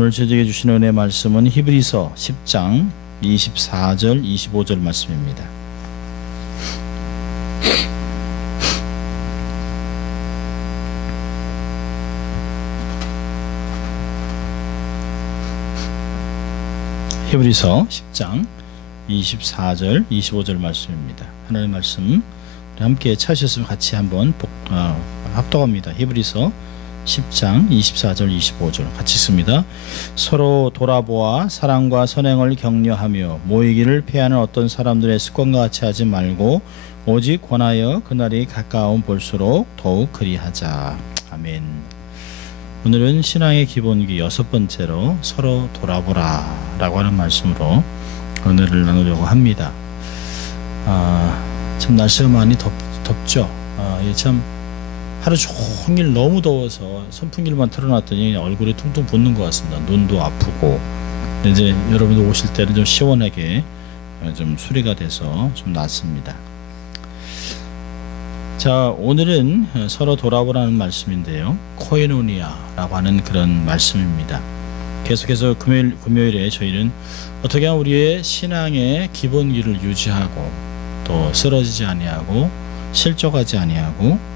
오늘 저에게 주시는 은혜 말씀은 히브리서 10장 24절 25절 말씀입니다. 히브리서 10장 24절 25절 말씀입니다. 하나님의 말씀 함께 찾으셨으면 같이 한번 합독합니다. 히브리서 10장 24절 25절 같이 읽습니다. 서로 돌아보아 사랑과 선행을 격려하며 모이기를 피하는 어떤 사람들의 습관과 같이 하지 말고 오직 권하여 그날이 가까움 볼수록 더욱 그리하자. 아멘. 오늘은 신앙의 기본기 6번째로 서로 돌아보라 라고 하는 말씀으로 은혜를 나누려고 합니다. 참 날씨가 많이 덥죠. 참 하루 종일 너무 더워서 선풍기만 틀어놨더니 얼굴이 퉁퉁 붓는 것 같습니다. 눈도 아프고. 이제 여러분들 오실 때는 좀 시원하게 좀 수리가 돼서 좀 낫습니다. 자, 오늘은 서로 돌아보라는 말씀인데요, 코이노니아라고 하는 그런 말씀입니다. 계속해서 금요일에 저희는 어떻게 하면 우리의 신앙의 기본기를 유지하고 또 쓰러지지 아니하고 실족하지 아니하고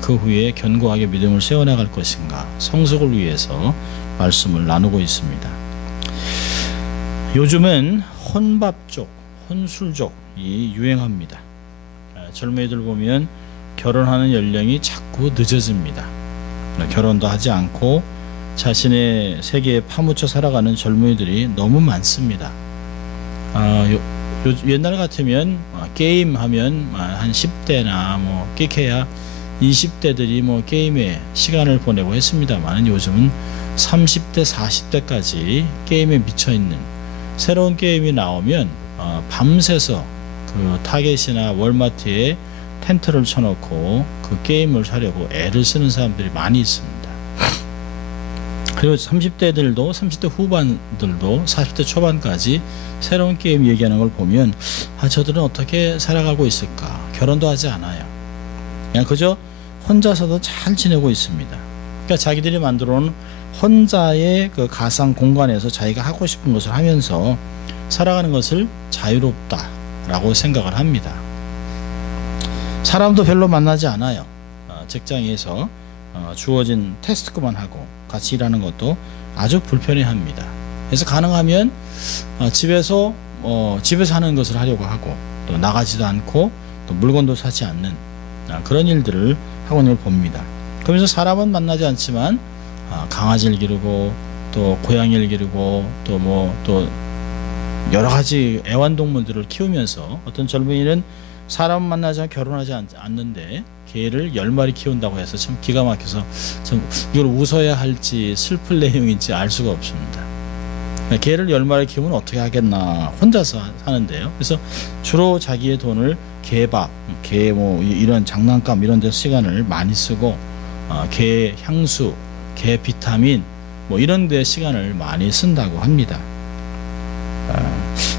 그 후에 견고하게 믿음을 세워나갈 것인가, 성숙을 위해서 말씀을 나누고 있습니다. 요즘은 혼밥족, 혼술족이 유행합니다. 젊은이들 보면 결혼하는 연령이 자꾸 늦어집니다. 결혼도 하지 않고 자신의 세계에 파묻혀 살아가는 젊은이들이 너무 많습니다. 옛날 같으면 게임하면 한 10대나 뭐 끼케야 20대들이 뭐 게임에 시간을 보내고 했습니다만, 요즘은 30대 40대까지 게임에 미쳐있는, 새로운 게임이 나오면 밤새서 그 타겟이나 월마트에 텐트를 쳐놓고 그 게임을 사려고 애를 쓰는 사람들이 많이 있습니다. 그리고 30대들도 30대 후반들도 40대 초반까지 새로운 게임 얘기하는 걸 보면 저들은 어떻게 살아가고 있을까. 결혼도 하지 않아요. 그냥 그저 혼자서도 잘 지내고 있습니다. 그러니까 자기들이 만들어 놓은 혼자의 그 가상 공간에서 자기가 하고 싶은 것을 하면서 살아가는 것을 자유롭다라고 생각을 합니다. 사람도 별로 만나지 않아요. 직장에서 주어진 태스크만 하고 같이 일하는 것도 아주 불편해합니다. 그래서 가능하면 집에서 하는 것을 하려고 하고, 또 나가지도 않고 또 물건도 사지 않는 그런 일들을 하고 있는 걸 봅니다. 그러면서 사람은 만나지 않지만 강아지를 기르고 또 고양이를 기르고 또 여러 가지 애완동물들을 키우면서, 어떤 젊은이는 사람 만나지 않고 결혼하지 않는데 개를 10마리 키운다고 해서 참 기가 막혀서 참 이걸 웃어야 할지 슬플 내용인지 알 수가 없습니다. 개를 10마리 키우면 어떻게 하겠나, 혼자서 하는데요. 그래서 주로 자기의 돈을 개밥, 개 이런 장난감 이런 데 시간을 많이 쓰고, 개 향수, 개 비타민 이런 데 시간을 많이 쓴다고 합니다.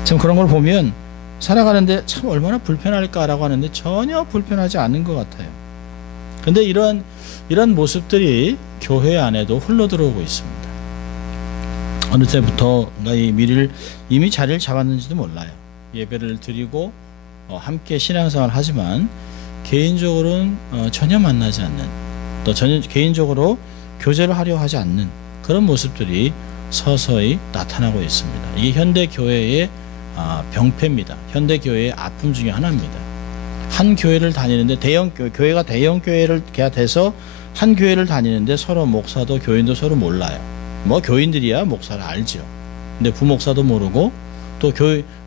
참 그런 걸 보면 살아가는데 참 얼마나 불편할까라고 하는데 전혀 불편하지 않은 것 같아요. 근데 이런 모습들이 교회 안에도 흘러들어오고 있습니다. 어느 때부터가 이미 자리를 잡았는지도 몰라요. 예배를 드리고 함께 신앙생활을 하지만 개인적으로는 전혀 만나지 않는, 또 전혀 개인적으로 교제를 하려 하지 않는 그런 모습들이 서서히 나타나고 있습니다. 이게 현대 교회의 병폐입니다. 현대 교회의 아픔 중에 하나입니다. 한 교회를 다니는데 교회가 대형 교회를 돼서 한 교회를 다니는데 서로 목사도 교인도 서로 몰라요. 교인들이야 목사를 알죠. 근데 부목사도 모르고 또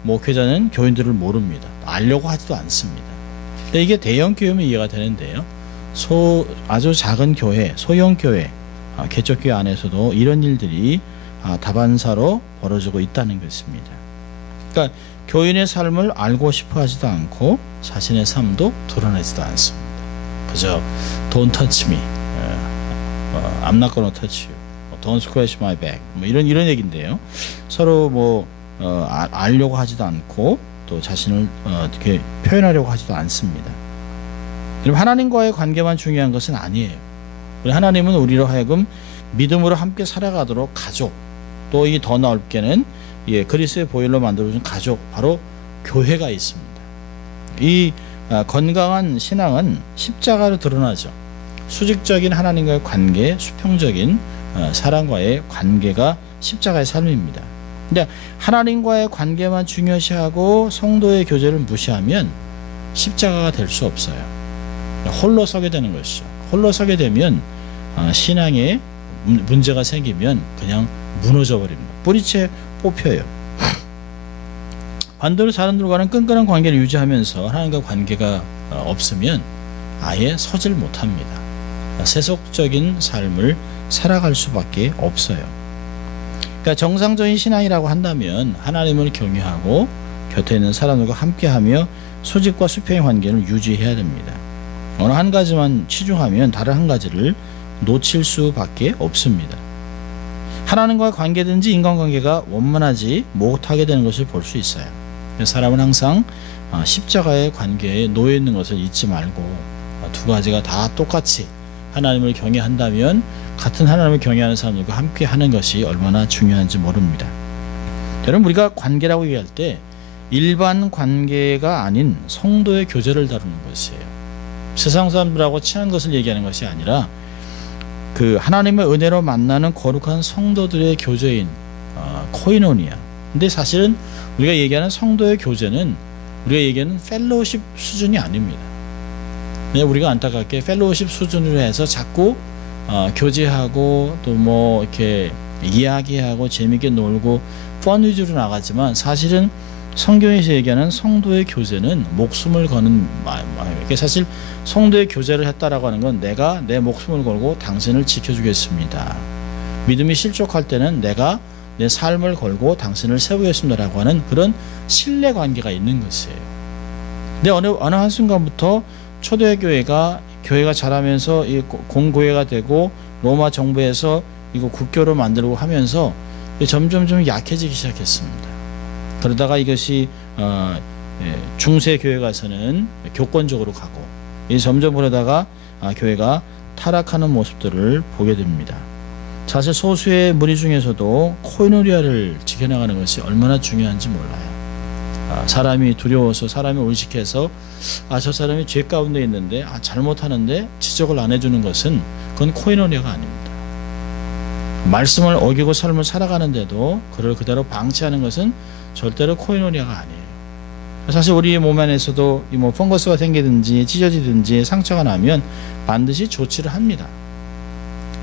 목회자는 교인들을 모릅니다. 알려고 하지도 않습니다. 근데 이게 대형 교회면 이해가 되는데요, 아주 작은 교회, 소형 교회, 개척교회 안에서도 이런 일들이 다반사로 벌어지고 있다는 것입니다. 그러니까 교인의 삶을 알고 싶어 하지도 않고 자신의 삶도 드러내지도 않습니다. 그저 Don't touch me, I'm not gonna touch you, Don't scratch my back, 이런 얘기인데요, 서로 알려고 하지도 않고 또 자신을 이렇게 표현하려고 하지도 않습니다. 그럼 하나님과의 관계만 중요한 것은 아니에요. 하나님은 우리로 하여금 믿음으로 함께 살아가도록 가족, 또 이 더 넓게는 그리스의 보혈로 만들어준 가족, 바로 교회가 있습니다. 이 건강한 신앙은 십자가로 드러나죠. 수직적인 하나님과의 관계, 수평적인 사람과의 관계가 십자가의 삶입니다. 근데 하나님과의 관계만 중요시하고 성도의 교제를 무시하면 십자가가 될 수 없어요. 홀로 서게 되는 것이죠. 홀로 서게 되면 신앙에 문제가 생기면 그냥 무너져 버립니다. 뿌리채 뽑혀요. 반대로 사람들과는 끈끈한 관계를 유지하면서 하나님과 관계가 없으면 아예 서질 못합니다. 세속적인 삶을 살아갈 수밖에 없어요. 그러니까 정상적인 신앙이라고 한다면 하나님을 경외하고 곁에 있는 사람들과 함께하며 소직과 수평의 관계를 유지해야 됩니다. 어느 한 가지만 치중하면 다른 한 가지를 놓칠 수밖에 없습니다. 하나님과의 관계든지 인간관계가 원만하지 못하게 되는 것을 볼 수 있어요. 사람은 항상 십자가의 관계에 놓여 있는 것을 잊지 말고 두 가지가 다 똑같이 하나님을 경외한다면 같은 하나님을 경외하는 사람들과 함께 하는 것이 얼마나 중요한지 모릅니다. 여러분, 우리가 관계라고 얘기할 때 일반 관계가 아닌 성도의 교제를 다루는 것이에요. 세상 사람들하고 친한 것을 얘기하는 것이 아니라 그 하나님의 은혜로 만나는 거룩한 성도들의 교제인 코이노니아. 근데 사실은 우리가 얘기하는 성도의 교제는 우리가 얘기하는 펠로우십 수준이 아닙니다. 우리가 안타깝게 펠로우십 수준으로 해서 자꾸 교제하고 또 뭐 이렇게 이야기하고 재밌게 놀고 펀 위주로 나가지만, 사실은 성경에서 얘기하는 성도의 교제는 목숨을 거는 마음이에요. 사실 성도의 교제를 했다라고 하는 건 내가 내 목숨을 걸고 당신을 지켜주겠습니다. 믿음이 실족할 때는 내가 내 삶을 걸고 당신을 세우겠습니다라고 하는 그런 신뢰관계가 있는 것이에요. 근데 어느 한순간부터 초대교회가 자라면서 이 공교회가 되고 로마 정부에서 이거 국교로 만들고 하면서 점점 좀 약해지기 시작했습니다. 그러다가 이것이 중세 교회 가서는 교권적으로 가고 점점 그러다가 교회가 타락하는 모습들을 보게 됩니다. 사실 소수의 무리 중에서도 코이노니아를 지켜나가는 것이 얼마나 중요한지 몰라요. 사람이 두려워서, 사람이 의식해서 저 사람이 죄 가운데 있는데 잘못하는데 지적을 안 해주는 것은 그건 코이노니아가 아닙니다. 말씀을 어기고 삶을 살아가는데도 그를 그대로 방치하는 것은 절대로 코이노니아가 아니에요. 사실 우리 몸 안에서도 뭐 펑거스가 생기든지 찢어지든지 상처가 나면 반드시 조치를 합니다.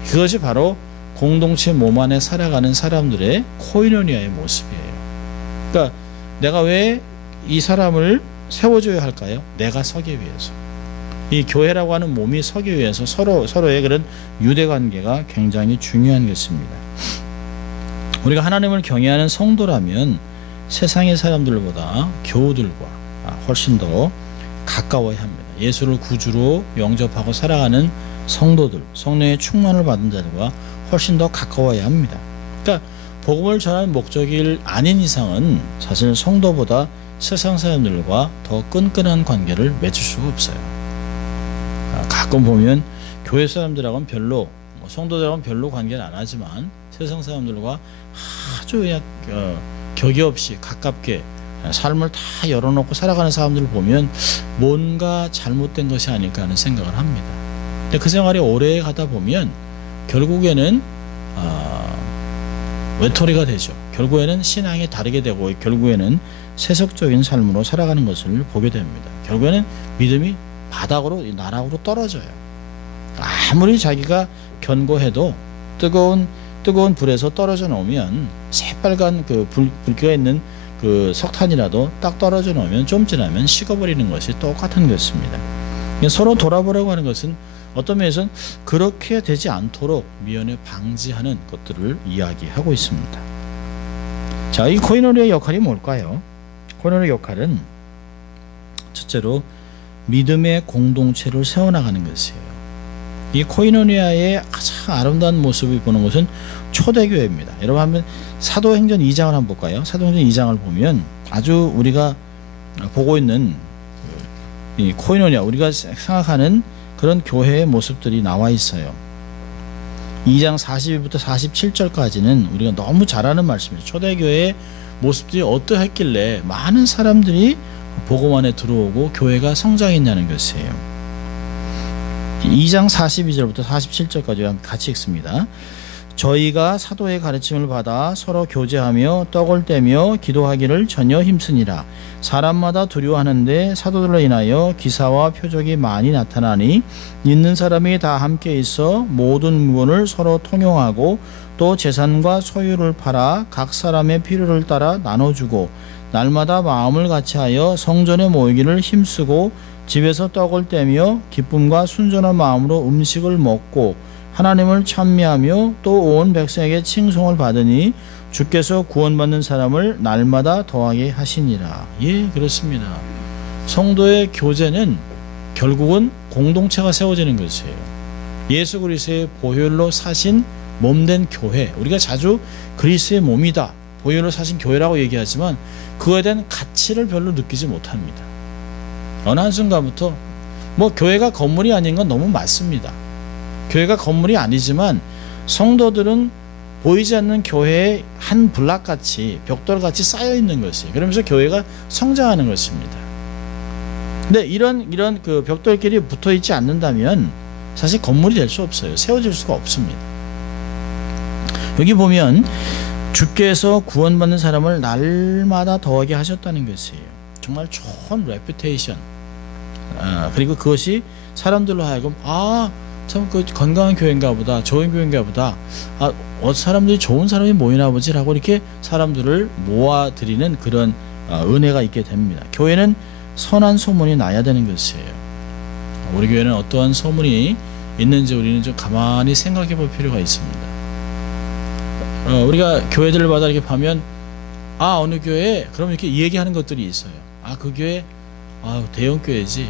그것이 바로 공동체 몸 안에 살아가는 사람들의 코이노니아의 모습이에요. 그러니까 내가 왜 이 사람을 세워줘야 할까요? 내가 서기 위해서. 이 교회라고 하는 몸이 서기 위해서 서로의 그런 유대관계가 굉장히 중요한 것입니다. 우리가 하나님을 경외하는 성도라면 세상의 사람들보다 교우들과 훨씬 더 가까워야 합니다. 예수를 구주로 영접하고 살아가는 성도들, 성령의 충만을 받은 자들과 훨씬 더 가까워야 합니다. 그러니까 복음을 전하는 목적이 아닌 이상은 사실 성도보다 세상 사람들과 더 끈끈한 관계를 맺을 수가 없어요. 가끔 보면 교회 사람들하고는 별로, 성도들하고는 별로 관계를 안 하지만 세상 사람들과 아주 격이 없이 가깝게 삶을 다 열어놓고 살아가는 사람들을 보면 뭔가 잘못된 것이 아닐까 하는 생각을 합니다. 근데 그 생활이 오래 가다 보면 결국에는 외톨이가 되죠. 결국에는 신앙이 다르게 되고 결국에는 세속적인 삶으로 살아가는 것을 보게 됩니다. 결국에는 믿음이 바닥으로, 나락으로 떨어져요. 아무리 자기가 견고해도 뜨거운 불에서 떨어져 놓으면 새빨간 그 불기가 있는 그 석탄이라도 딱 떨어져 놓으면 좀 지나면 식어버리는 것이 똑같은 것입니다. 서로 돌아보라고 하는 것은 어떤 면에서는 그렇게 되지 않도록 미연에 방지하는 것들을 이야기하고 있습니다. 자, 이 코이노니아의 역할이 뭘까요? 코이노니아의 역할은 첫째로 믿음의 공동체를 세워나가는 것이에요. 이 코이노니아의 가장 아름다운 모습을 보는 것은 초대교회입니다. 여러분 한번 사도행전 2장을 한번 볼까요? 사도행전 2장을 보면 아주 우리가 보고 있는 이 코이노니아, 우리가 생각하는 그런 교회의 모습들이 나와 있어요. 2장 42부터 47절까지는 우리가 너무 잘 아는 말씀이죠. 초대교회의 모습들이 어떠했길래 많은 사람들이 복음 안에 들어오고 교회가 성장했냐는 것이에요. 2장 42절부터 47절까지 같이 읽습니다. 저희가 사도의 가르침을 받아 서로 교제하며 떡을 떼며 기도하기를 전혀 힘쓰니라. 사람마다 두려워하는데 사도들로 인하여 기사와 표적이 많이 나타나니 있는 사람이 다 함께 있어 모든 물건을 서로 통용하고 또 재산과 소유를 팔아 각 사람의 필요를 따라 나눠주고 날마다 마음을 같이하여 성전에 모이기를 힘쓰고 집에서 떡을 떼며 기쁨과 순전한 마음으로 음식을 먹고 하나님을 찬미하며 또 온 백성에게 칭송을 받으니 주께서 구원받는 사람을 날마다 더하게 하시니라. 예, 그렇습니다. 성도의 교제는 결국은 공동체가 세워지는 것이에요. 예수 그리스도의 보혈로 사신 몸된 교회, 우리가 자주 그리스도의 몸이다, 보혈로 사신 교회라고 얘기하지만 그거에 대한 가치를 별로 느끼지 못합니다. 어느 한순간부터 교회가 건물이 아닌 건 너무 맞습니다. 교회가 건물이 아니지만 성도들은 보이지 않는 교회의 한 블락같이 벽돌같이 쌓여있는 것이, 그러면서 교회가 성장하는 것입니다. 근데 이런 그 벽돌끼리 붙어있지 않는다면 사실 건물이 될 수 없어요. 세워질 수가 없습니다. 여기 보면 주께서 구원받는 사람을 날마다 더하게 하셨다는 것이에요. 정말 좋은 레퓨테이션, 그리고 그것이 사람들로 하여금 참 그 건강한 교회인가 보다, 좋은 교회인가 보다, 사람들이 좋은 사람이 모이나 보지라고 이렇게 사람들을 모아들이는 그런 은혜가 있게 됩니다. 교회는 선한 소문이 나야 되는 것이에요. 우리 교회는 어떠한 소문이 있는지 우리는 좀 가만히 생각해 볼 필요가 있습니다. 우리가 교회들을 받아 이렇게 보면 어느 교회, 그럼 이렇게 얘기하는 것들이 있어요. 그 교회 대형 교회지,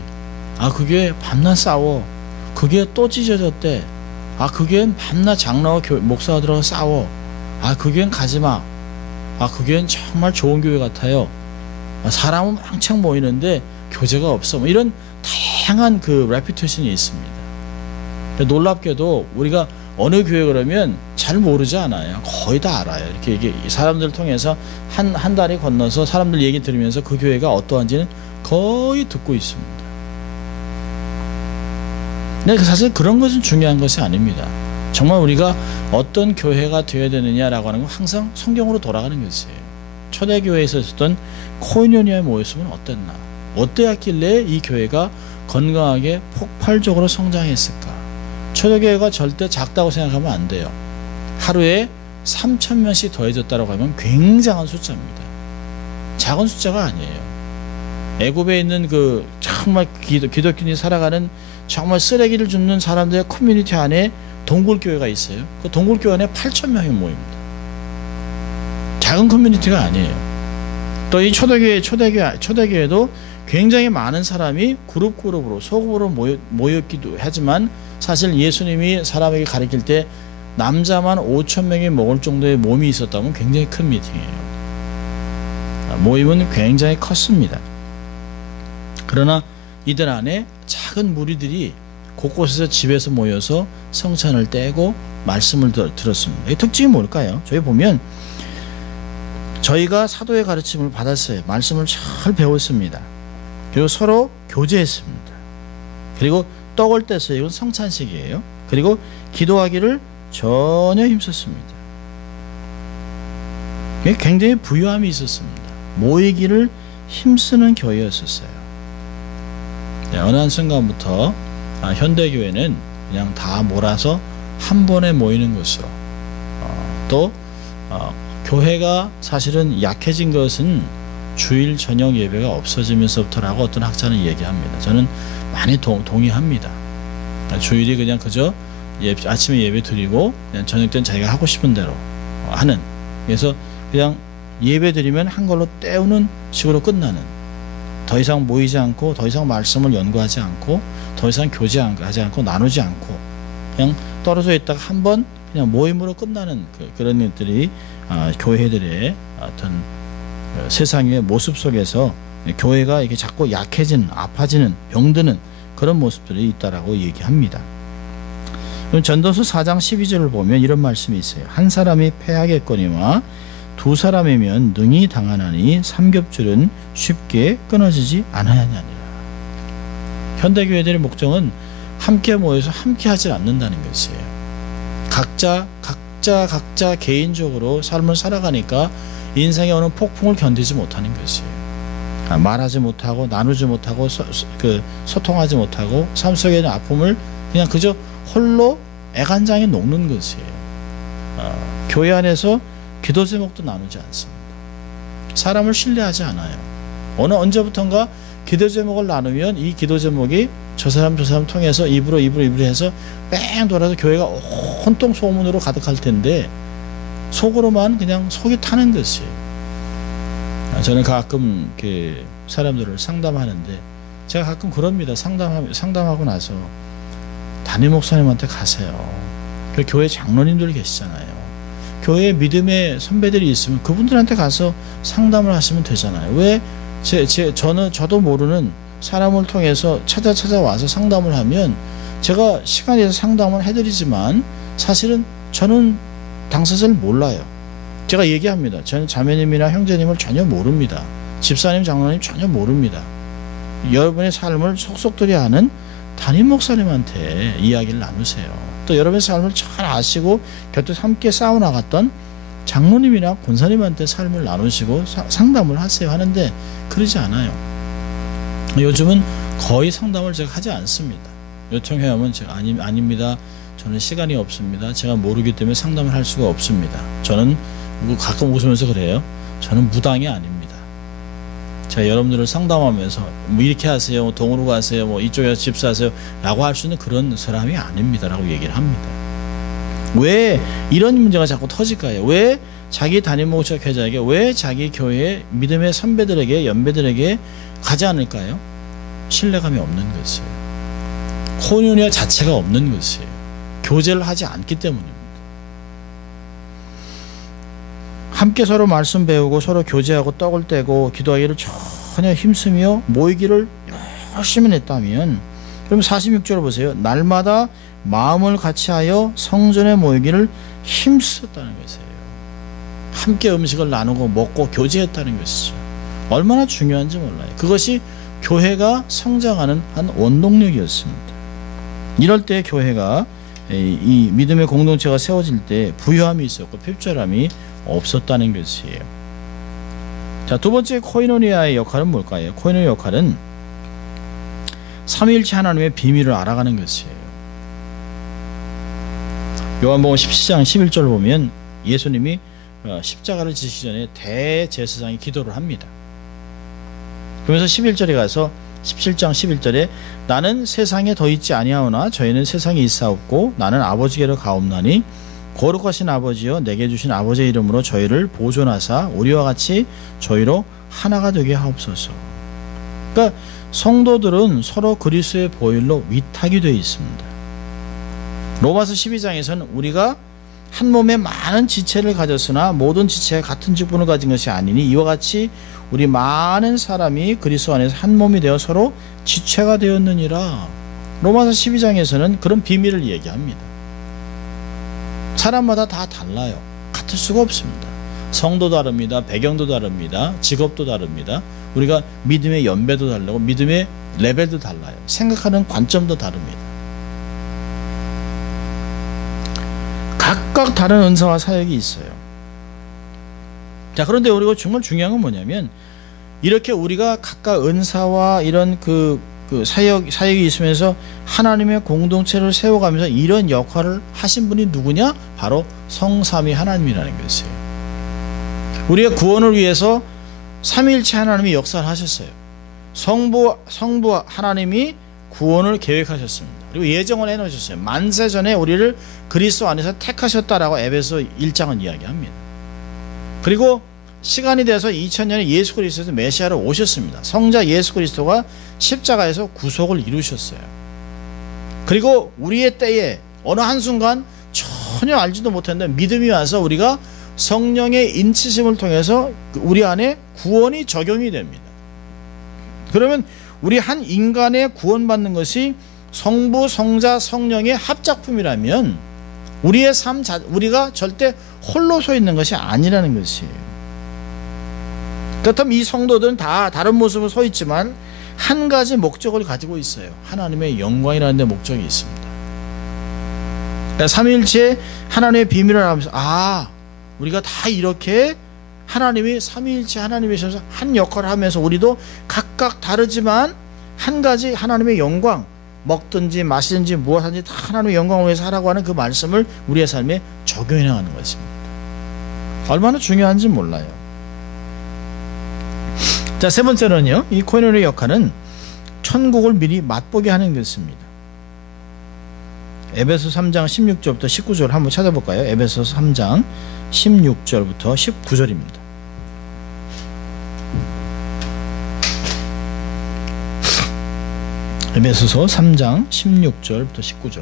그 교회 밤낮 싸워, 그 교회 또 찢어졌대, 그 교회는 밤낮 장로와 목사들하고 싸워, 그 교회는 가지마, 그 교회는 정말 좋은 교회 같아요, 사람은 왕창 모이는데 교제가 없어, 이런 다양한 그 레퓨테이션이 있습니다. 놀랍게도 우리가 어느 교회 그러면 잘 모르지 않아요. 거의 다 알아요. 이렇게 사람들을 통해서 한 달이 건너서 사람들 얘기 들으면서 그 교회가 어떠한지는 거의 듣고 있습니다. 근데 사실 그런 것은 중요한 것이 아닙니다. 정말 우리가 어떤 교회가 되어야 되느냐라고 하는 건 항상 성경으로 돌아가는 것이에요. 초대교회에서 있었던 코인요니아의 모였으면 어땠나? 어떠했길래 이 교회가 건강하게 폭발적으로 성장했을까? 초대교회가 절대 작다고 생각하면 안 돼요. 하루에 3,000명씩 더해졌다고 하면 굉장한 숫자입니다. 작은 숫자가 아니에요. 애굽에 있는 그 정말 기독교인이 살아가는 정말 쓰레기를 줍는 사람들의 커뮤니티 안에 동굴교회가 있어요. 그 동굴교회 안에 8,000명이 모입니다. 작은 커뮤니티가 아니에요. 또 이 초대교회도 굉장히 많은 사람이 그룹으로 소그룹으로 모였기도 하지만 사실 예수님이 사람에게 가르칠 때 남자만 5,000명이 먹을 정도의 몸이 있었다면 굉장히 큰 미팅이에요. 모임은 굉장히 컸습니다. 그러나 이들 안에 작은 무리들이 곳곳에서 집에서 모여서 성찬을 떼고 말씀을 들었습니다. 이 특징이 뭘까요? 저희 보면 저희가 사도의 가르침을 받았어요. 말씀을 잘 배웠습니다. 그리고 서로 교제했습니다. 그리고 떡을 뗐어요. 이건 성찬식이에요. 그리고 기도하기를 전혀 힘썼습니다. 굉장히 부유함이 있었습니다. 모이기를 힘쓰는 교회였었어요. 어느 한순간부터 현대교회는 그냥 다 몰아서 한 번에 모이는 것으로, 또 교회가 사실은 약해진 것은 주일 저녁 예배가 없어지면서부터라고 어떤 학자는 얘기합니다. 저는 많이 동의합니다. 주일이 그냥 그저 아침에 예배 드리고 그냥 저녁 때는 자기가 하고 싶은 대로 하는, 그래서 그냥 예배 드리면 한 걸로 때우는 식으로 끝나는, 더 이상 모이지 않고 더 이상 말씀을 연구하지 않고 더 이상 교제하지 않고 나누지 않고 그냥 떨어져 있다가 한 번 그냥 모임으로 끝나는 그런 것들이 교회들의 어떤 세상의 모습 속에서 교회가 이렇게 자꾸 약해지는, 아파지는, 병드는 그런 모습들이 있다라고 얘기합니다. 그럼 전도서 4장 12절을 보면 이런 말씀이 있어요. 한 사람이 패하겠거니와 두 사람이면 능히 당하나니 삼겹줄은 쉽게 끊어지지 아니하느니라. 현대교회들의 목적은 함께 모여서 함께 하지 않는다는 것이에요. 각자 개인적으로 삶을 살아가니까 인생에 오는 폭풍을 견디지 못하는 것이에요. 말하지 못하고 나누지 못하고 소통하지 못하고 삶 속에 있는 아픔을 그냥 그저 홀로 애간장에 녹는 것이에요. 교회 안에서 기도 제목도 나누지 않습니다. 사람을 신뢰하지 않아요. 어느 언제부턴가 기도 제목을 나누면 이 기도 제목이 저 사람 통해서 입으로 해서 뺑 돌아서 교회가 온통 소문으로 가득할 텐데 속으로만 그냥 속이 타는 것이에요. 저는 가끔 사람들을 상담하는데 제가 가끔 그럽니다. 상담하고 나서 담임 목사님한테 가세요. 교회 장로님들 계시잖아요. 교회에 믿음의 선배들이 있으면 그분들한테 가서 상담을 하시면 되잖아요. 왜 저도 모르는 사람을 통해서 찾아와서 상담을 하면 제가 시간이 돼서 상담을 해드리지만 사실은 저는 당사자를 몰라요. 제가 얘기합니다. 저는 자매님이나 형제님을 전혀 모릅니다. 집사님, 장로님 전혀 모릅니다. 여러분의 삶을 속속들이 아는 담임 목사님한테 이야기를 나누세요. 또 여러분의 삶을 잘 아시고 곁에 함께 싸워나갔던 장로님이나 권사님한테 삶을 나누시고 상담을 하세요 하는데 그러지 않아요. 요즘은 거의 상담을 제가 하지 않습니다. 요청해야만 제가 아닙니다. 저는 시간이 없습니다. 제가 모르기 때문에 상담을 할 수가 없습니다. 저는 가끔 웃으면서 그래요. 저는 무당이 아닙니다. 제가 여러분들을 상담하면서 뭐 이렇게 하세요, 동으로 가세요, 뭐 이쪽에서 집사하세요 라고 할 수 있는 그런 사람이 아닙니다 라고 얘기를 합니다. 왜 이런 문제가 자꾸 터질까요? 왜 자기 담임 목회자에게, 왜 자기 교회의 믿음의 선배들에게, 연배들에게 가지 않을까요? 신뢰감이 없는 것이에요. 코인오니아 자체가 없는 것이에요. 교제를 하지 않기 때문입니다. 함께 서로 말씀 배우고 서로 교제하고 떡을 떼고 기도하기를 전혀 힘쓰며 모이기를 열심히 냈다면, 그럼 46절 보세요. 날마다 마음을 같이하여 성전에 모이기를 힘썼다는 것이에요. 함께 음식을 나누고 먹고 교제했다는 것이죠. 얼마나 중요한지 몰라요. 그것이 교회가 성장하는 한 원동력이었습니다. 이럴 때 교회가 이 믿음의 공동체가 세워질 때 부유함이 있었고 핍절함이 없었다는 것이에요. 자, 두 번째 코이노니아의 역할은 뭘까요? 코이노니아의 역할은 삼위일체 하나님의 비밀을 알아가는 것이에요. 요한복음 17장 11절 보면 예수님이 십자가를 지시기 전에 대제사장이 기도를 합니다. 그러면서 11절에 가서 17장 11절에 나는 세상에 더 있지 아니하오나 저희는 세상에 있사옵고 나는 아버지께로 가옵나니 거룩하신 아버지여 내게 주신 아버지의 이름으로 저희를 보존하사 우리와 같이 저희로 하나가 되게 하옵소서. 그러니까 성도들은 서로 그리스도의 보혈로 위탁이 되어 있습니다. 로마서 12장에서는 우리가 한 몸에 많은 지체를 가졌으나 모든 지체가 같은 직분을 가진 것이 아니니 이와 같이 우리 많은 사람이 그리스도 안에서 한 몸이 되어 서로 지체가 되었느니라. 로마서 12장에서는 그런 비밀을 얘기합니다. 사람마다 다 달라요. 같을 수가 없습니다. 성도 다릅니다. 배경도 다릅니다. 직업도 다릅니다. 우리가 믿음의 연배도 다르고 믿음의 레벨도 달라요. 생각하는 관점도 다릅니다. 각각 다른 은사와 사역이 있어요. 자, 그런데 우리가 정말 중요한 건 뭐냐면 이렇게 우리가 각각 은사와 이런 사역이 있으면서 하나님의 공동체를 세워가면서 이런 역할을 하신 분이 누구냐? 바로 성삼위 하나님이라는 것이에요. 우리의 구원을 위해서 삼위일체 하나님이 역사를 하셨어요. 성부 하나님이 구원을 계획하셨습니다. 그리고 예정을 해놓으셨어요. 만세 전에 우리를 그리스도 안에서 택하셨다라고 에베소 1장은 이야기합니다. 그리고 시간이 돼서 2000년에 예수 그리스도에서 메시아로 오셨습니다. 성자 예수 그리스도가 십자가에서 구속을 이루셨어요. 그리고 우리의 때에 어느 한순간 전혀 알지도 못했는데 믿음이 와서 우리가 성령의 인치심을 통해서 우리 안에 구원이 적용이 됩니다. 그러면 우리 한 인간의 구원받는 것이 성부, 성자, 성령의 합작품이라면 우리의 삶 우리가 절대 홀로 서 있는 것이 아니라는 것이에요. 그렇다면 이 성도들은 다 다른 모습으로 서 있지만 한 가지 목적을 가지고 있어요. 하나님의 영광이라는 데 목적이 있습니다. 그러니까 삼위일체 하나님의 비밀을 알면서 우리가 다 이렇게 하나님이 삼위일체 하나님이셔서 한 역할을 하면서 우리도 각각 다르지만 한 가지 하나님의 영광, 먹든지 마시든지 무엇하든지 다 하나님의 영광을 위해서 하라고 하는 그 말씀을 우리의 삶에 적용해 나가는 것입니다. 얼마나 중요한지 몰라요. 자, 세 번째로는요, 이 코인원의 역할은 천국을 미리 맛보게 하는 것입니다. 에베소 3장 16절부터 19절 한번 찾아볼까요? 에베소 3장 16절부터 19절입니다. 에베소서 3장 16절부터 19절.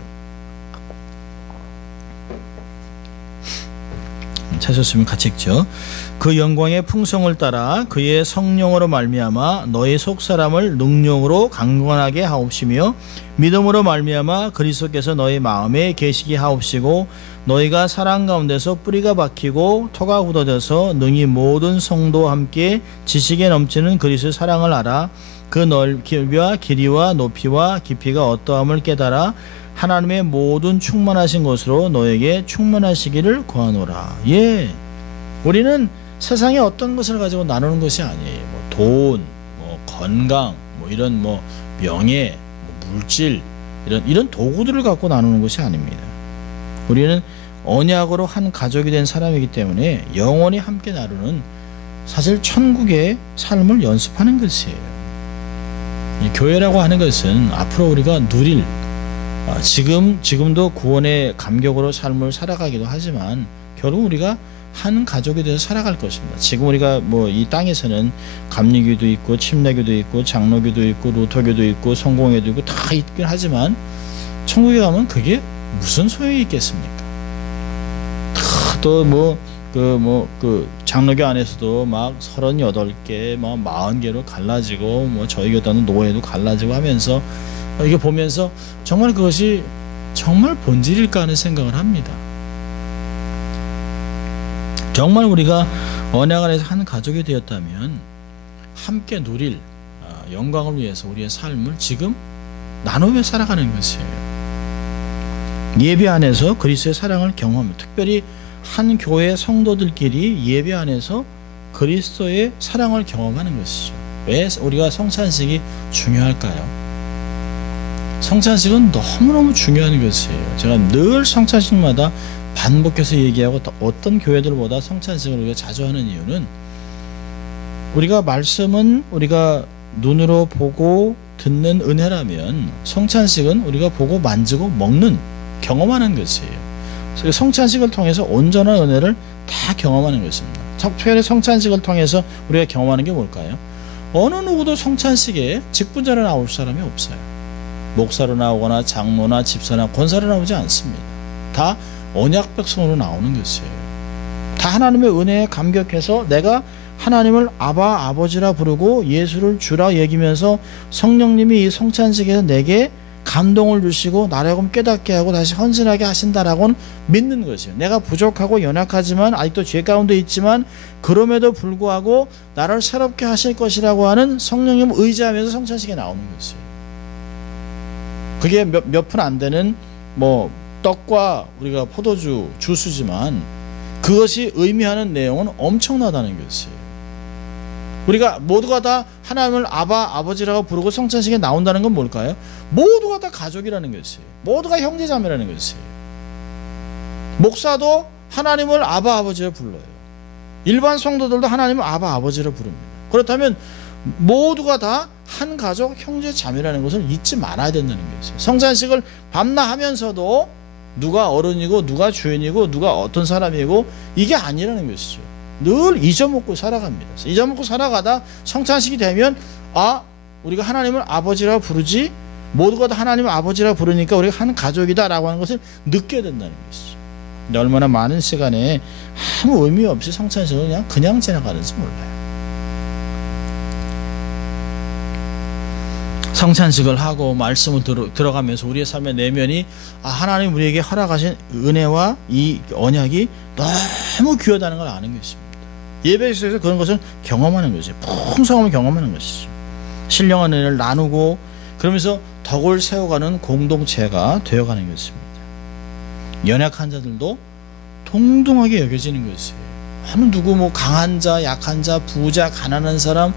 찾으셨으면 같이 읽죠. 그 영광의 풍성을 따라 그의 성령으로 말미암아 너희 속사람을 능력으로 강건하게 하옵시며 믿음으로 말미암아 그리스도께서 너희 마음에 계시게 하옵시고 너희가 사랑 가운데서 뿌리가 박히고 터가 굳어져서 능히 모든 성도와 함께 지식에 넘치는 그리스도의 사랑을 알아 그 넓이와 길이와 높이와 깊이가 어떠함을 깨달아 하나님의 모든 충만하신 것으로 너에게 충만하시기를 구하노라. 예, 우리는 세상에 어떤 것을 가지고 나누는 것이 아니에요. 뭐 돈, 뭐 건강, 뭐 이런 뭐 명예, 뭐 물질 이런 도구들을 갖고 나누는 것이 아닙니다. 우리는 언약으로 한 가족이 된 사람이기 때문에 영원히 함께 나누는 사실 천국의 삶을 연습하는 것이에요. 이 교회라고 하는 것은 앞으로 우리가 누릴 지금도 구원의 감격으로 삶을 살아가기도 하지만 결국 우리가 한 가족이 되어서 살아갈 것입니다. 지금 우리가 뭐 이 땅에서는 감리교도 있고 침례교도 있고 장로교도 있고 루터교도 있고 성공회도 있고 다 있긴 하지만 천국에 가면 그게 무슨 소용이 있겠습니까? 또 그 장로교 안에서도 막 38개, 막 40개로 갈라지고 뭐 저희 교단은 노예도 갈라지고 하면서 이게 보면서 정말 그것이 정말 본질일까 하는 생각을 합니다. 정말 우리가 언약 안에서 한 가족이 되었다면 함께 누릴 영광을 위해서 우리의 삶을 지금 나누며 살아가는 것이에요. 예배 안에서 그리스도의 사랑을 경험합니다. 특별히 한 교회 성도들끼리 예배 안에서 그리스도의 사랑을 경험하는 것이죠. 왜 우리가 성찬식이 중요할까요? 성찬식은 너무너무 중요한 것이에요. 제가 늘 성찬식마다 반복해서 얘기하고 어떤 교회들보다 성찬식을 우리가 자주 하는 이유는 우리가 말씀은 우리가 눈으로 보고 듣는 은혜라면 성찬식은 우리가 보고 만지고 먹는 경험하는 것이에요. 그래서 성찬식을 통해서 온전한 은혜를 다 경험하는 것입니다. 특별히 성찬식을 통해서 우리가 경험하는 게 뭘까요? 어느 누구도 성찬식에 직분자로 나올 사람이 없어요. 목사로 나오거나 장로나 집사나 권사로 나오지 않습니다. 다 언약 백성으로 나오는 것이에요. 다 하나님의 은혜에 감격해서 내가 하나님을 아바 아버지라 부르고 예수를 주라 여기면서 성령님이 이 성찬식에서 내게 감동을 주시고 나라고 깨닫게 하고 다시 헌신하게 하신다라고는 믿는 것이에요. 내가 부족하고 연약하지만 아직도 죄 가운데 있지만 그럼에도 불구하고 나를 새롭게 하실 것이라고 하는 성령님을 의지하면서 성찬식에 나오는 것이에요. 그게 몇 푼 안 되는 뭐 떡과 우리가 포도주 주스지만 그것이 의미하는 내용은 엄청나다는 것이에요. 우리가 모두가 다 하나님을 아바 아버지라고 부르고 성찬식에 나온다는 건 뭘까요? 모두가 다 가족이라는 것이에요. 모두가 형제자매라는 것이에요. 목사도 하나님을 아바 아버지로 불러요. 일반 성도들도 하나님을 아바 아버지로 부릅니다. 그렇다면 모두가 다 한 가족 형제자매라는 것을 잊지 말아야 된다는 것이에요. 성찬식을 밤낮 하면서도 누가 어른이고 누가 주인이고 누가 어떤 사람이고 이게 아니라는 것이죠. 늘 잊어먹고 살아갑니다. 잊어먹고 살아가다 성찬식이 되면 우리가 하나님을 아버지라고 부르지 모두가 다 하나님을 아버지라고 부르니까 우리가 한 가족이다라고 하는 것을 느껴야 된다는 것이죠. 근데 얼마나 많은 시간에 아무 의미 없이 성찬식을 그냥 지나가는지 몰라요. 성찬식을 하고 말씀을 들어가면서 우리의 삶의 내면이 하나님 우리에게 허락하신 은혜와 이 언약이 너무 귀하다는 걸 아는 것입니다. 예배에서 그런 것을 경험하는 것이죠. 풍성함을 경험하는 것이죠. 신령한 은혜를 나누고 그러면서 덕을 세워가는 공동체가 되어가는 것입니다. 연약한 자들도 동등하게 여겨지는 것이에요. 어느 누구 뭐 강한 자, 약한 자, 부자, 가난한 사람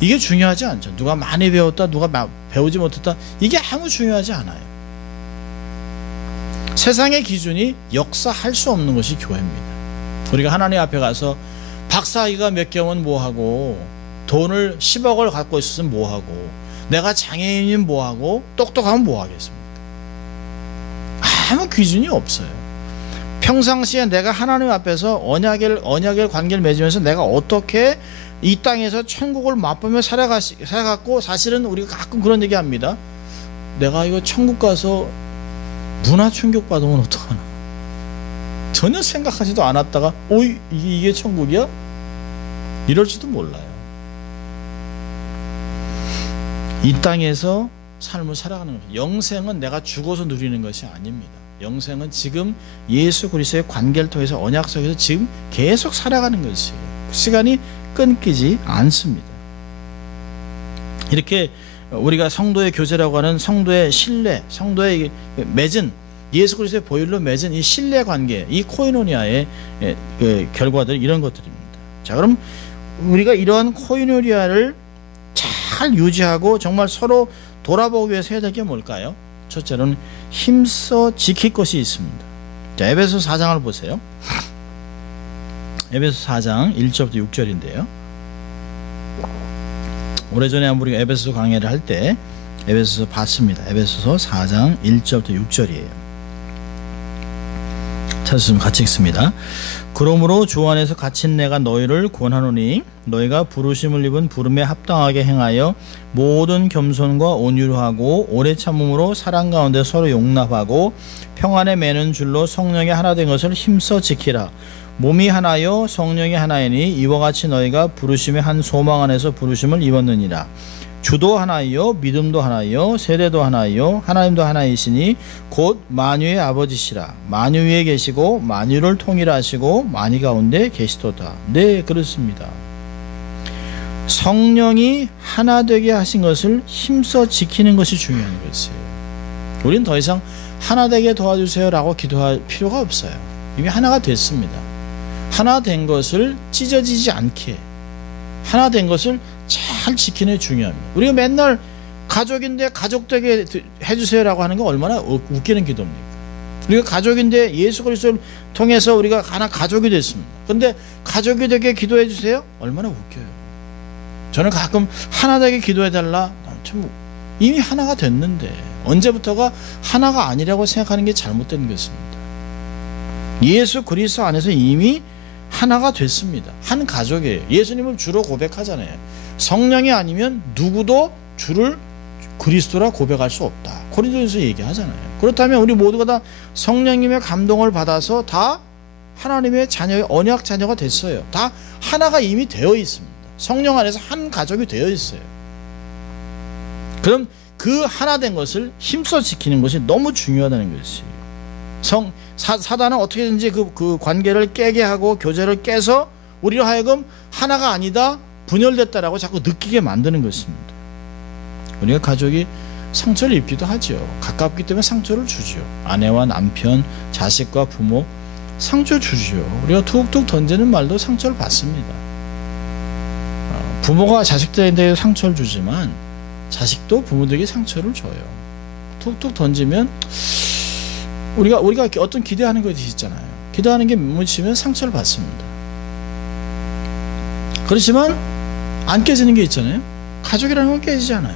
이게 중요하지 않죠. 누가 많이 배웠다, 누가 배우지 못했다 이게 아무 중요하지 않아요. 세상의 기준이 역사할 수 없는 것이 교회입니다. 우리가 하나님 앞에 가서 박사학위가 몇 개면 뭐하고 돈을 10억을 갖고 있었으면 뭐하고 내가 장애인이면 뭐하고 똑똑하면 뭐하겠습니까? 아무 기준이 없어요. 평상시에 내가 하나님 앞에서 언약의 관계를 맺으면서 내가 어떻게 이 땅에서 천국을 맛보며 살아갔고 사실은 우리가 가끔 그런 얘기 합니다. 내가 이거 천국 가서 문화 충격 받으면 어떡하나. 전혀 생각하지도 않았다가 이게 천국이야? 이럴지도 몰라요. 이 땅에서 삶을 살아가는 거예요. 영생은 내가 죽어서 누리는 것이 아닙니다. 영생은 지금 예수 그리스도의 관계를 통해서 언약 속에서 지금 계속 살아가는 것이에요. 시간이 끊기지 않습니다. 이렇게 우리가 성도의 교제라고 하는 성도의 신뢰, 성도의 맺은 예수 그리스도의 보혈로 맺은 이 신뢰 관계, 이 코이노니아의 결과들 이런 것들입니다. 자, 그럼 우리가 이러한 코이노니아를 잘 유지하고 정말 서로 돌아보기 위해서 해야 될 게 뭘까요? 첫째로는 힘써 지킬 것이 있습니다. 자, 에베소서 4장을 보세요. 에베소서 4장 1절부터 6절인데요. 오래전에 한번 우리가 에베소서 강의를 할 때 에베소서 봤습니다. 에베소서 4장 1절부터 6절이에요. 찾으시면 같이 읽습니다. 그러므로 주 안에서 갇힌 내가 너희를 권하노니 너희가 부르심을 입은 부름에 합당하게 행하여 모든 겸손과 온유로 하고 오래 참음으로 사랑 가운데 서로 용납하고 평안에 매는 줄로 성령이 하나 된 것을 힘써 지키라. 몸이 하나요 성령이 하나이니 이와 같이 너희가 부르심의 한 소망 안에서 부르심을 입었느니라. 주도 하나이요 믿음도 하나이요 세례도 하나이요 하나님도 하나이시니 곧 만유의 아버지시라. 만유 위에 계시고 만유를 통일하시고 만유 가운데 계시도다. 네, 그렇습니다. 성령이 하나 되게 하신 것을 힘써 지키는 것이 중요한 것이에요. 우리는 더 이상 하나 되게 도와주세요 라고 기도할 필요가 없어요. 이미 하나가 됐습니다. 하나 된 것을 찢어지지 않게 하나 된 것을 잘 지키는 게 중요합니다. 우리가 맨날 가족인데 가족 되게 해주세요라고 하는 게 얼마나 웃기는 기도입니까? 우리가 가족인데 예수 그리스도를 통해서 우리가 하나 가족이 됐습니다. 그런데 가족이 되게 기도해 주세요? 얼마나 웃겨요. 저는 가끔 하나 되게 기도해 달라. 참 이미 하나가 됐는데 언제부터가 하나가 아니라고 생각하는 게 잘못된 것입니다. 예수 그리스도 안에서 이미 하나가 됐습니다. 한 가족이에요. 예수님을 주로 고백하잖아요. 성령이 아니면 누구도 주를 그리스도라 고백할 수 없다. 고린도전서 얘기하잖아요. 그렇다면 우리 모두가 다 성령님의 감동을 받아서 다 하나님의 자녀의 언약 자녀가 됐어요. 다 하나가 이미 되어 있습니다. 성령 안에서 한 가족이 되어 있어요. 그럼 그 하나 된 것을 힘써 지키는 것이 너무 중요하다는 것이에요. 사단은 어떻게든지 그 관계를 깨게 하고 교제를 깨서 우리로 하여금 하나가 아니다 분열됐다라고 자꾸 느끼게 만드는 것입니다. 우리가 가족이 상처를 입기도 하죠. 가깝기 때문에 상처를 주죠. 아내와 남편, 자식과 부모 상처 주죠. 우리가 툭툭 던지는 말도 상처를 받습니다. 부모가 자식들에게 상처를 주지만 자식도 부모들에게 상처를 줘요. 툭툭 던지면 우리가 어떤 기대하는 것이 있잖아요. 기대하는 게 묻히면 상처를 받습니다. 그렇지만 안 깨지는 게 있잖아요. 가족이라는 건 깨지지 않아요.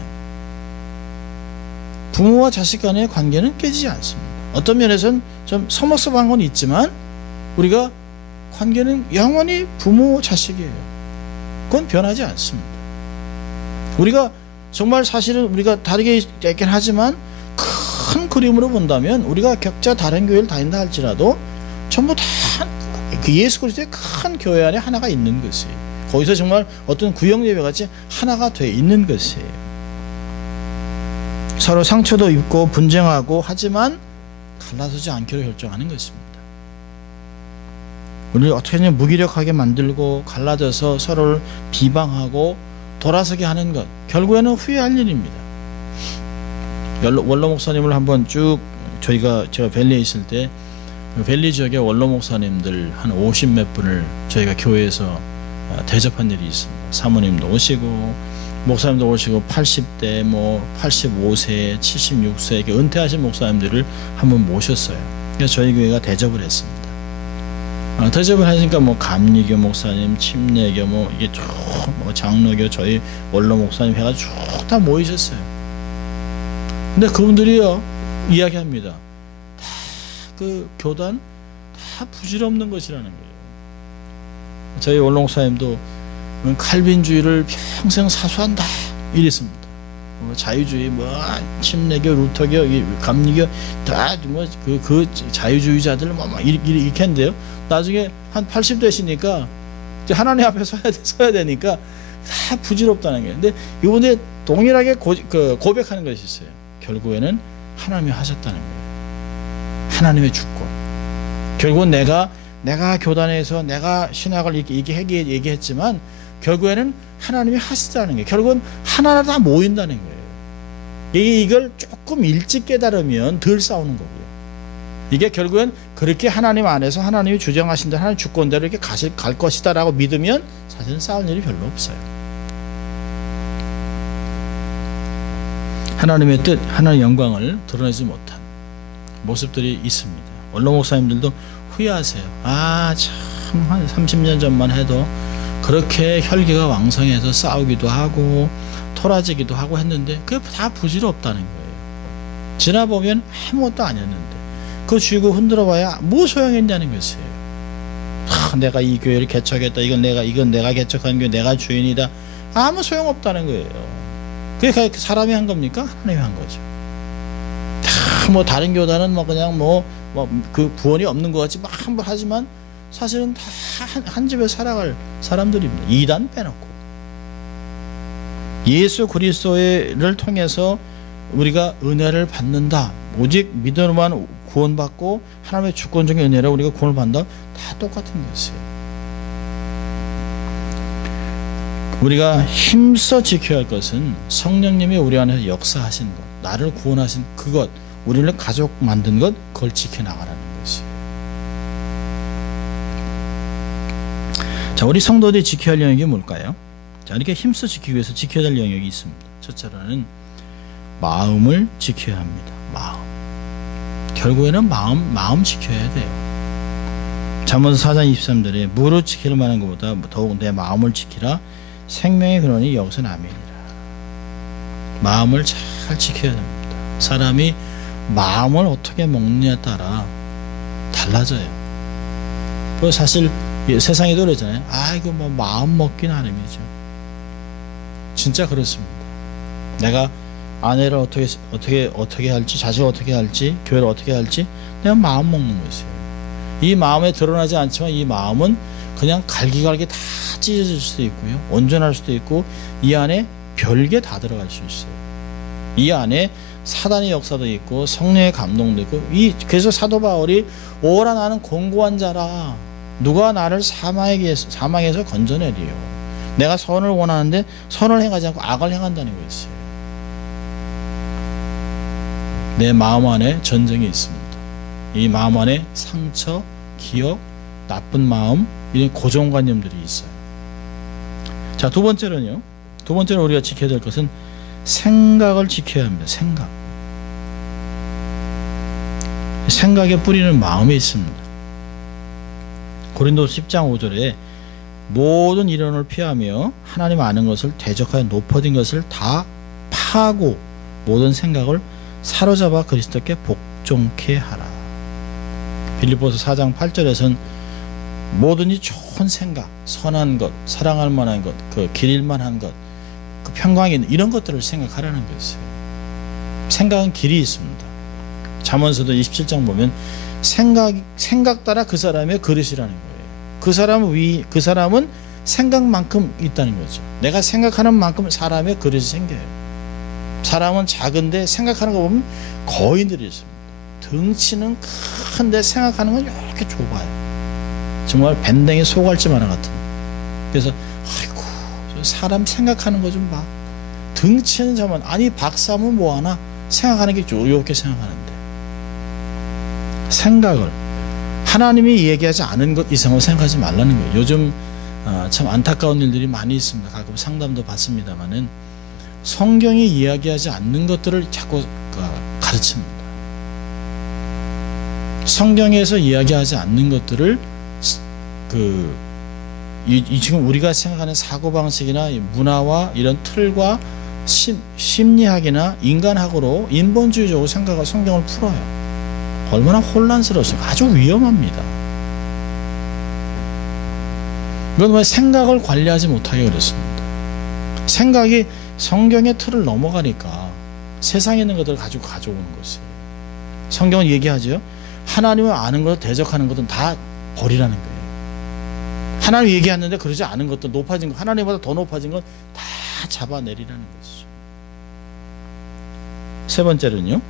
부모와 자식 간의 관계는 깨지지 않습니다. 어떤 면에서는 좀 서먹서먹한 건 있지만 우리가 관계는 영원히 부모 자식이에요. 그건 변하지 않습니다. 우리가 정말 사실은 우리가 다르게 있긴 하지만 큰 그림으로 본다면 우리가 각자 다른 교회를 다닌다 할지라도 전부 다 그 예수 그리스도의 큰 교회 안에 하나가 있는 것이에요. 거기서 정말 어떤 구역 예배 같이 하나가 돼 있는 것이에요. 서로 상처도 입고 분쟁하고 하지만 갈라서지 않기로 결정하는 것입니다. 우리를 어떻게든 무기력하게 만들고 갈라져서 서로를 비방하고 돌아서게 하는 것, 결국에는 후회할 일입니다. 원로 목사님을 한번 쭉 제가 벨리에 있을 때 벨리 지역의 원로 목사님들 한 50 몇 분을 저희가 교회에서 대접한 일이 있습니다. 사모님도 오시고 목사님도 오시고 80대 뭐 85세 76세 이렇게 은퇴하신 목사님들을 한번 모셨어요. 그래서 저희 교회가 대접을 했습니다. 대접을 하니까 뭐 감리교 목사님, 침례교 뭐 이게 쭉 뭐 장로교 저희 원로 목사님 해가지고 쭉 다 모이셨어요. 근데 그분들이요 이야기합니다. 다 그 교단 다 부질없는 것이라는 거예요. 저희 원로 목사님도 칼빈주의를 평생 사수한다 이랬습니다. 뭐 자유주의, 뭐 침례교, 루터교, 감리교 다 뭐 그 자유주의자들 막 이렇게 했는데요. 나중에 한 80 되시니까 이제 하나님 앞에 서야 되니까 다 부질없다는 거예요. 근데 이번에 동일하게 고백하는 것이 있어요. 결국에는 하나님이 하셨다는 거예요. 하나님의 주권. 결국은 내가 교단에서 내가 신학을 얘기했지만 결국에는 하나님이 하시다는 거예요. 결국은 하나로 다 모인다는 거예요. 이걸 조금 일찍 깨달으면 덜 싸우는 거고요. 이게 결국엔 그렇게 하나님 안에서 하나님이 주장하신 대로 하나님 주권대로 이렇게 갈 것이다 라고 믿으면 사실은 싸울 일이 별로 없어요. 하나님의 뜻, 하나님의 영광을 드러내지 못한 모습들이 있습니다. 원로 목사님들도 후회하세요. 참 한 30년 전만 해도 그렇게 혈기가 왕성해서 싸우기도 하고 토라지기도 하고 했는데 그게 다 부질없다는 거예요. 지나보면 아무것도 아니었는데 그 쥐고 흔들어봐야 뭐 소용했냐는 것이에요. 내가 이 교회를 개척했다. 이건 내가 개척한 교회, 내가 주인이다. 아무 소용없다는 거예요. 그게 사람이 한 겁니까? 하나님이 한 거죠. 뭐 다른 교단은 뭐 그냥 그 구원이 없는 것 같이 막 한번 하지만 사실은 다 한 집에 살아갈 사람들입니다. 이단 빼놓고. 예수 그리스도를 통해서 우리가 은혜를 받는다. 오직 믿음으로만 구원받고 하나님의 주권적인 은혜로 우리가 구원을 받는다. 다 똑같은 것이에요. 우리가 힘써 지켜야 할 것은 성령님이 우리 안에서 역사하신 것, 나를 구원하신 그것, 우리를 가족 만든 것, 그걸 지켜나가라는 것이에요. 자, 우리 성도들이 지켜야 할 영역이 뭘까요? 자, 이렇게 힘써 지키기 위해서 지켜야 할 영역이 있습니다. 첫째로는 마음을 지켜야 합니다. 마음. 결국에는 마음 지켜야 돼요. 잠언서 4장 23절에 무릇 지킬 만한 것보다 더욱 내 마음을 지키라. 생명의 근원이 여기서 아멘이라. 마음을 잘 지켜야 됩니다. 사람이 마음을 어떻게 먹느냐에 따라 달라져요. 그 사실 세상에도 그러잖아요. 이거 뭐 마음 먹기 나름이죠. 진짜 그렇습니다. 내가 아내를 어떻게 할지, 자식을 어떻게 할지, 교회를 어떻게 할지 내가 마음 먹는 것이에요. 이 마음에 드러나지 않지만 이 마음은 그냥 갈기갈기 다 찢어질 수도 있고요. 온전할 수도 있고 이 안에 별게 다 들어갈 수 있어요. 이 안에 사단의 역사도 있고 성령의 감동도 있고 그래서 사도 바울이 오라 나는 공고한 자라. 누가 나를 사망에서 건져내리요. 내가 선을 원하는데 선을 행하지 않고 악을 행한다는 것이에요. 내 마음 안에 전쟁이 있습니다. 이 마음 안에 상처, 기억, 나쁜 마음 이런 고정관념들이 있어요. 자, 두 번째로 우리가 지켜야 될 것은 생각을 지켜야 합니다. 생각의 뿌리는 마음에 있습니다. 고린도서 10장 5절에 모든 이론을 피하며 하나님 아는 것을 대적하여 높아진 것을 다 파하고 모든 생각을 사로잡아 그리스도께 복종케 하라. 빌립보서 4장 8절에서는 모든이 좋은 생각, 선한 것, 사랑할 만한 것, 그 기릴 만한 것, 그 평강이 있는 이런 것들을 생각하라는 것이에요. 생각은 길이 있습니다. 잠언서도 27장 보면 생각 따라 그 사람의 그릇이라는 거예요. 그 사람은 생각만큼 있다는 거죠. 내가 생각하는 만큼 사람의 그릇이 생겨요. 사람은 작은데 생각하는 거 보면 거인들이 있습니다. 덩치는 큰데 생각하는 건 이렇게 좁아요. 정말 밴댕이 소갈치만한 같은. 그래서 아이고 사람 생각하는 거 좀 봐. 덩치는 저만 아니 박사면 뭐하나 생각하는 게 이렇게 생각하는데 생각을 하나님이 얘기하지 않은 것 이상으로 생각하지 말라는 거예요. 요즘 참 안타까운 일들이 많이 있습니다. 가끔 상담도 받습니다만은 성경이 이야기하지 않는 것들을 자꾸 가르칩니다. 성경에서 이야기하지 않는 것들을 지금 우리가 생각하는 사고방식이나 문화와 이런 틀과 심리학이나 인간학으로 인본주의적으로 생각하고 성경을 풀어요. 얼마나 혼란스러웠어요. 아주 위험합니다. 이건 왜 생각을 관리하지 못하게 그렇습니다. 생각이 성경의 틀을 넘어가니까 세상에 있는 것들을 가지고 가져오는 것이에요. 성경은 얘기하죠. 하나님을 아는 것, 대적하는 것은 다 버리라는 거예요. 하나님 얘기했는데 그러지 않은 것도 높아진 것, 하나님보다 더 높아진 건 다 잡아내리라는 것이죠. 세 번째는요.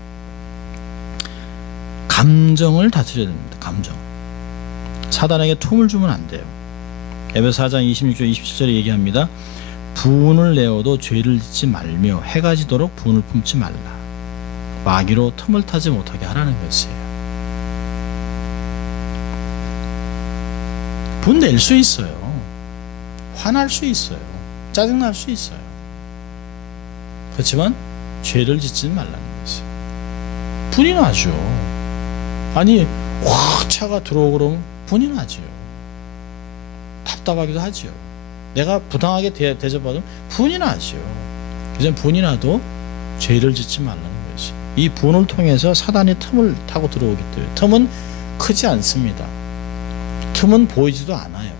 감정을 다스려야 됩니다. 감정. 사단에게 틈을 주면 안 돼요. 에베소 4장 26절 27절에 얘기합니다. 분을 내어도 죄를 짓지 말며 해가 지도록 분을 품지 말라. 마귀로 틈을 타지 못하게 하라는 것이에요. 분 낼 수 있어요. 화날 수 있어요. 짜증날 수 있어요. 그렇지만 죄를 짓지 말라는 것이에요. 분이 나죠. 아니 확 차가 들어오고 그러면 분이 나죠. 답답하기도 하죠. 내가 부당하게 대접받으면 분이 나죠. 그래서 분이 나도 죄를 짓지 말라는 것이. 이 분을 통해서 사단이 틈을 타고 들어오기 때문에 틈은 크지 않습니다. 틈은 보이지도 않아요.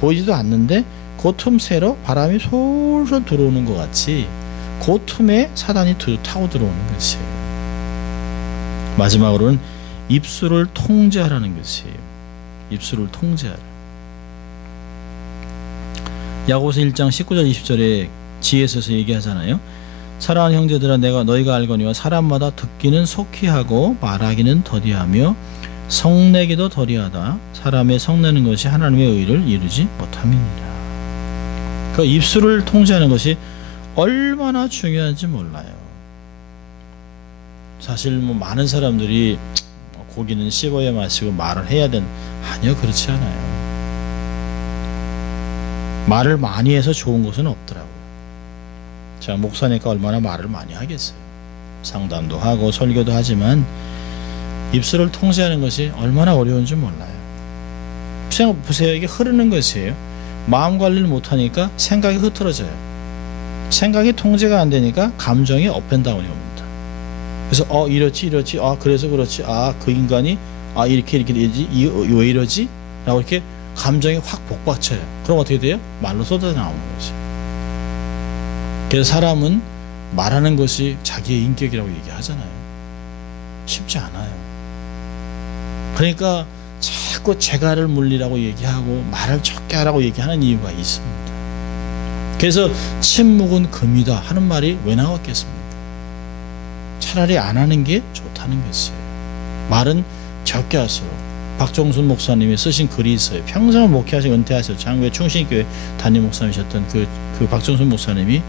보이지도 않는데 그 틈새로 바람이 솔솔 들어오는 것 같이 그 틈에 사단이 타고 들어오는 것이에요. 마지막으로는 입술을 통제하라는 것이에요. 입술을 통제하라. 야고보서 1장 19절 20절에 지혜서서 얘기하잖아요. 사랑하는 형제들아 내가 너희가 알거니와 사람마다 듣기는 속히 하고 말하기는 더디하며 성내기도 더디하다. 사람의 성내는 것이 하나님의 의를 이루지 못함이니라. 그 입술을 통제하는 것이 얼마나 중요한지 몰라요. 사실 많은 사람들이 고기는 씹어야 마시고 말을 해야 아니요, 그렇지 않아요. 말을 많이 해서 좋은 것은 없더라고요. 제가 목사니까 얼마나 말을 많이 하겠어요. 상담도 하고 설교도 하지만 입술을 통제하는 것이 얼마나 어려운지 몰라요. 생각 보세요. 이게 흐르는 것이에요. 마음 관리를 못하니까 생각이 흐트러져요. 생각이 통제가 안 되니까 감정이 업앤다운이 옵니다. 그래서 이렇지 그래서 그렇지 그 인간이 이렇게 되지 왜 이러지? 라고 이렇게 감정이 확 복받쳐요. 그럼 어떻게 돼요? 말로 쏟아져 나오는 거지. 그래서 사람은 말하는 것이 자기의 인격이라고 얘기하잖아요. 쉽지 않아요. 그러니까 자꾸 재갈을 물리라고 얘기하고 말을 적게 하라고 얘기하는 이유가 있습니다. 그래서 침묵은 금이다 하는 말이 왜 나왔겠습니까? 차라리 안 하는 게 좋다는 것이에요. 말은 적게 할수록. 박종순 목사님이 쓰신 글이 있어요. 평생을 목회하시고 은퇴하셨죠. 장외 충신교회 담임 목사님이셨던 그 박종순 목사님이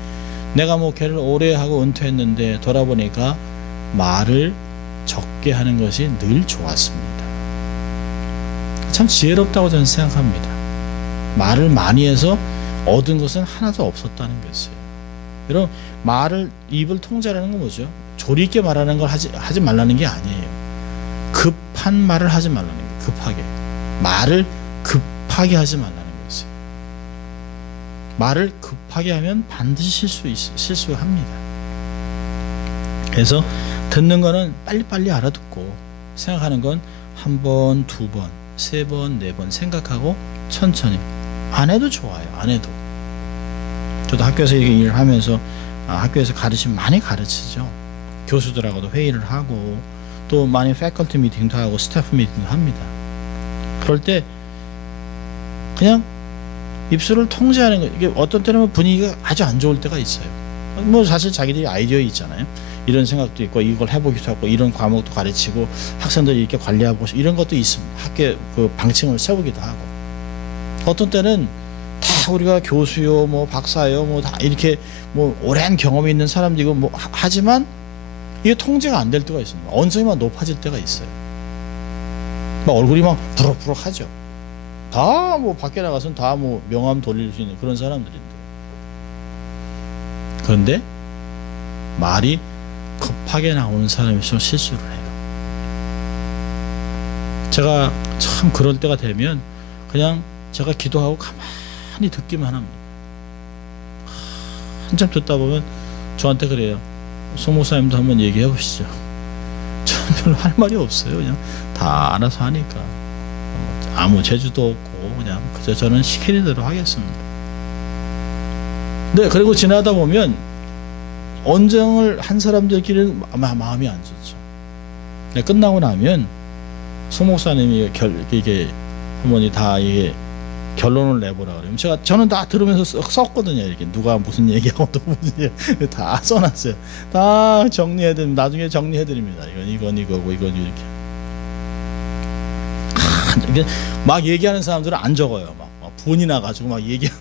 내가 목회를 오래 하고 은퇴했는데 돌아보니까 말을 적게 하는 것이 늘 좋았습니다. 참 지혜롭다고 저는 생각합니다. 말을 많이 해서 얻은 것은 하나도 없었다는 것이에요. 여러분 입을 통제하는 건 뭐죠? 조리 있게 말하는 걸 하지 말라는 게 아니에요. 급한 말을 하지 말라는 거예요. 급하게. 말을 급하게 하지 말라는 것이에요. 말을 급하게 하면 반드시 실수합니다. 그래서 듣는 거는 빨리빨리 알아듣고 생각하는 건 한 번, 두 번, 세 번, 네 번 생각하고 천천히. 안 해도 좋아요. 안 해도. 저도 학교에서 일을 하면서 학교에서 많이 가르치죠. 교수들하고도 회의를 하고 또 많이 패컬티 미팅도 하고 스태프 미팅도 합니다. 그럴 때 그냥 입술을 통제하는 거. 이게 어떤 때는 분위기가 아주 안 좋을 때가 있어요. 뭐 사실 자기들이 아이디어 있잖아요. 이런 생각도 있고 이걸 해보기도 하고 이런 과목도 가르치고 학생들이 이렇게 관리하고 이런 것도 있습니다. 학교 그 방침을 세우기도 하고 어떤 때는 다 우리가 교수요, 뭐 박사요, 뭐 다 이렇게 뭐 오랜 경험이 있는 사람들이고 뭐 하지만 이게 통제가 안 될 때가 있습니다. 언성이 막 높아질 때가 있어요. 막 얼굴이 막 부럭부럭하죠. 다 뭐 밖에 나가서는 다 뭐 명함 돌릴 수 있는 그런 사람들인데. 그런데 말이 급하게 나오는 사람이 좀 실수를 해요. 제가 참 그럴 때가 되면 그냥 제가 기도하고 가만히 듣기만 합니다. 한참 듣다 보면 저한테 그래요. 송 목사님도 한번 얘기해 보시죠. 저는 별로 할 말이 없어요. 그냥 다 알아서 하니까 아무 재주도 없고 그냥 그저 저는 시키는 대로 하겠습니다. 네, 그리고 지나다 보면 언쟁을 한 사람들끼리는 마음이 안 좋죠. 네, 끝나고 나면 송 목사님이 이게 한번이 다 이게 결론을 내보라 그러면 저는 다 들으면서 썼거든요. 이렇게 누가 무슨 얘기하고 또 무슨 얘기 다 써놨어요. 다 정리해드립니다. 나중에 정리해드립니다. 이건 이거고 이건 이렇게. 막 얘기하는 사람들은 안 적어요. 막 분이 나가지고 막 얘기하고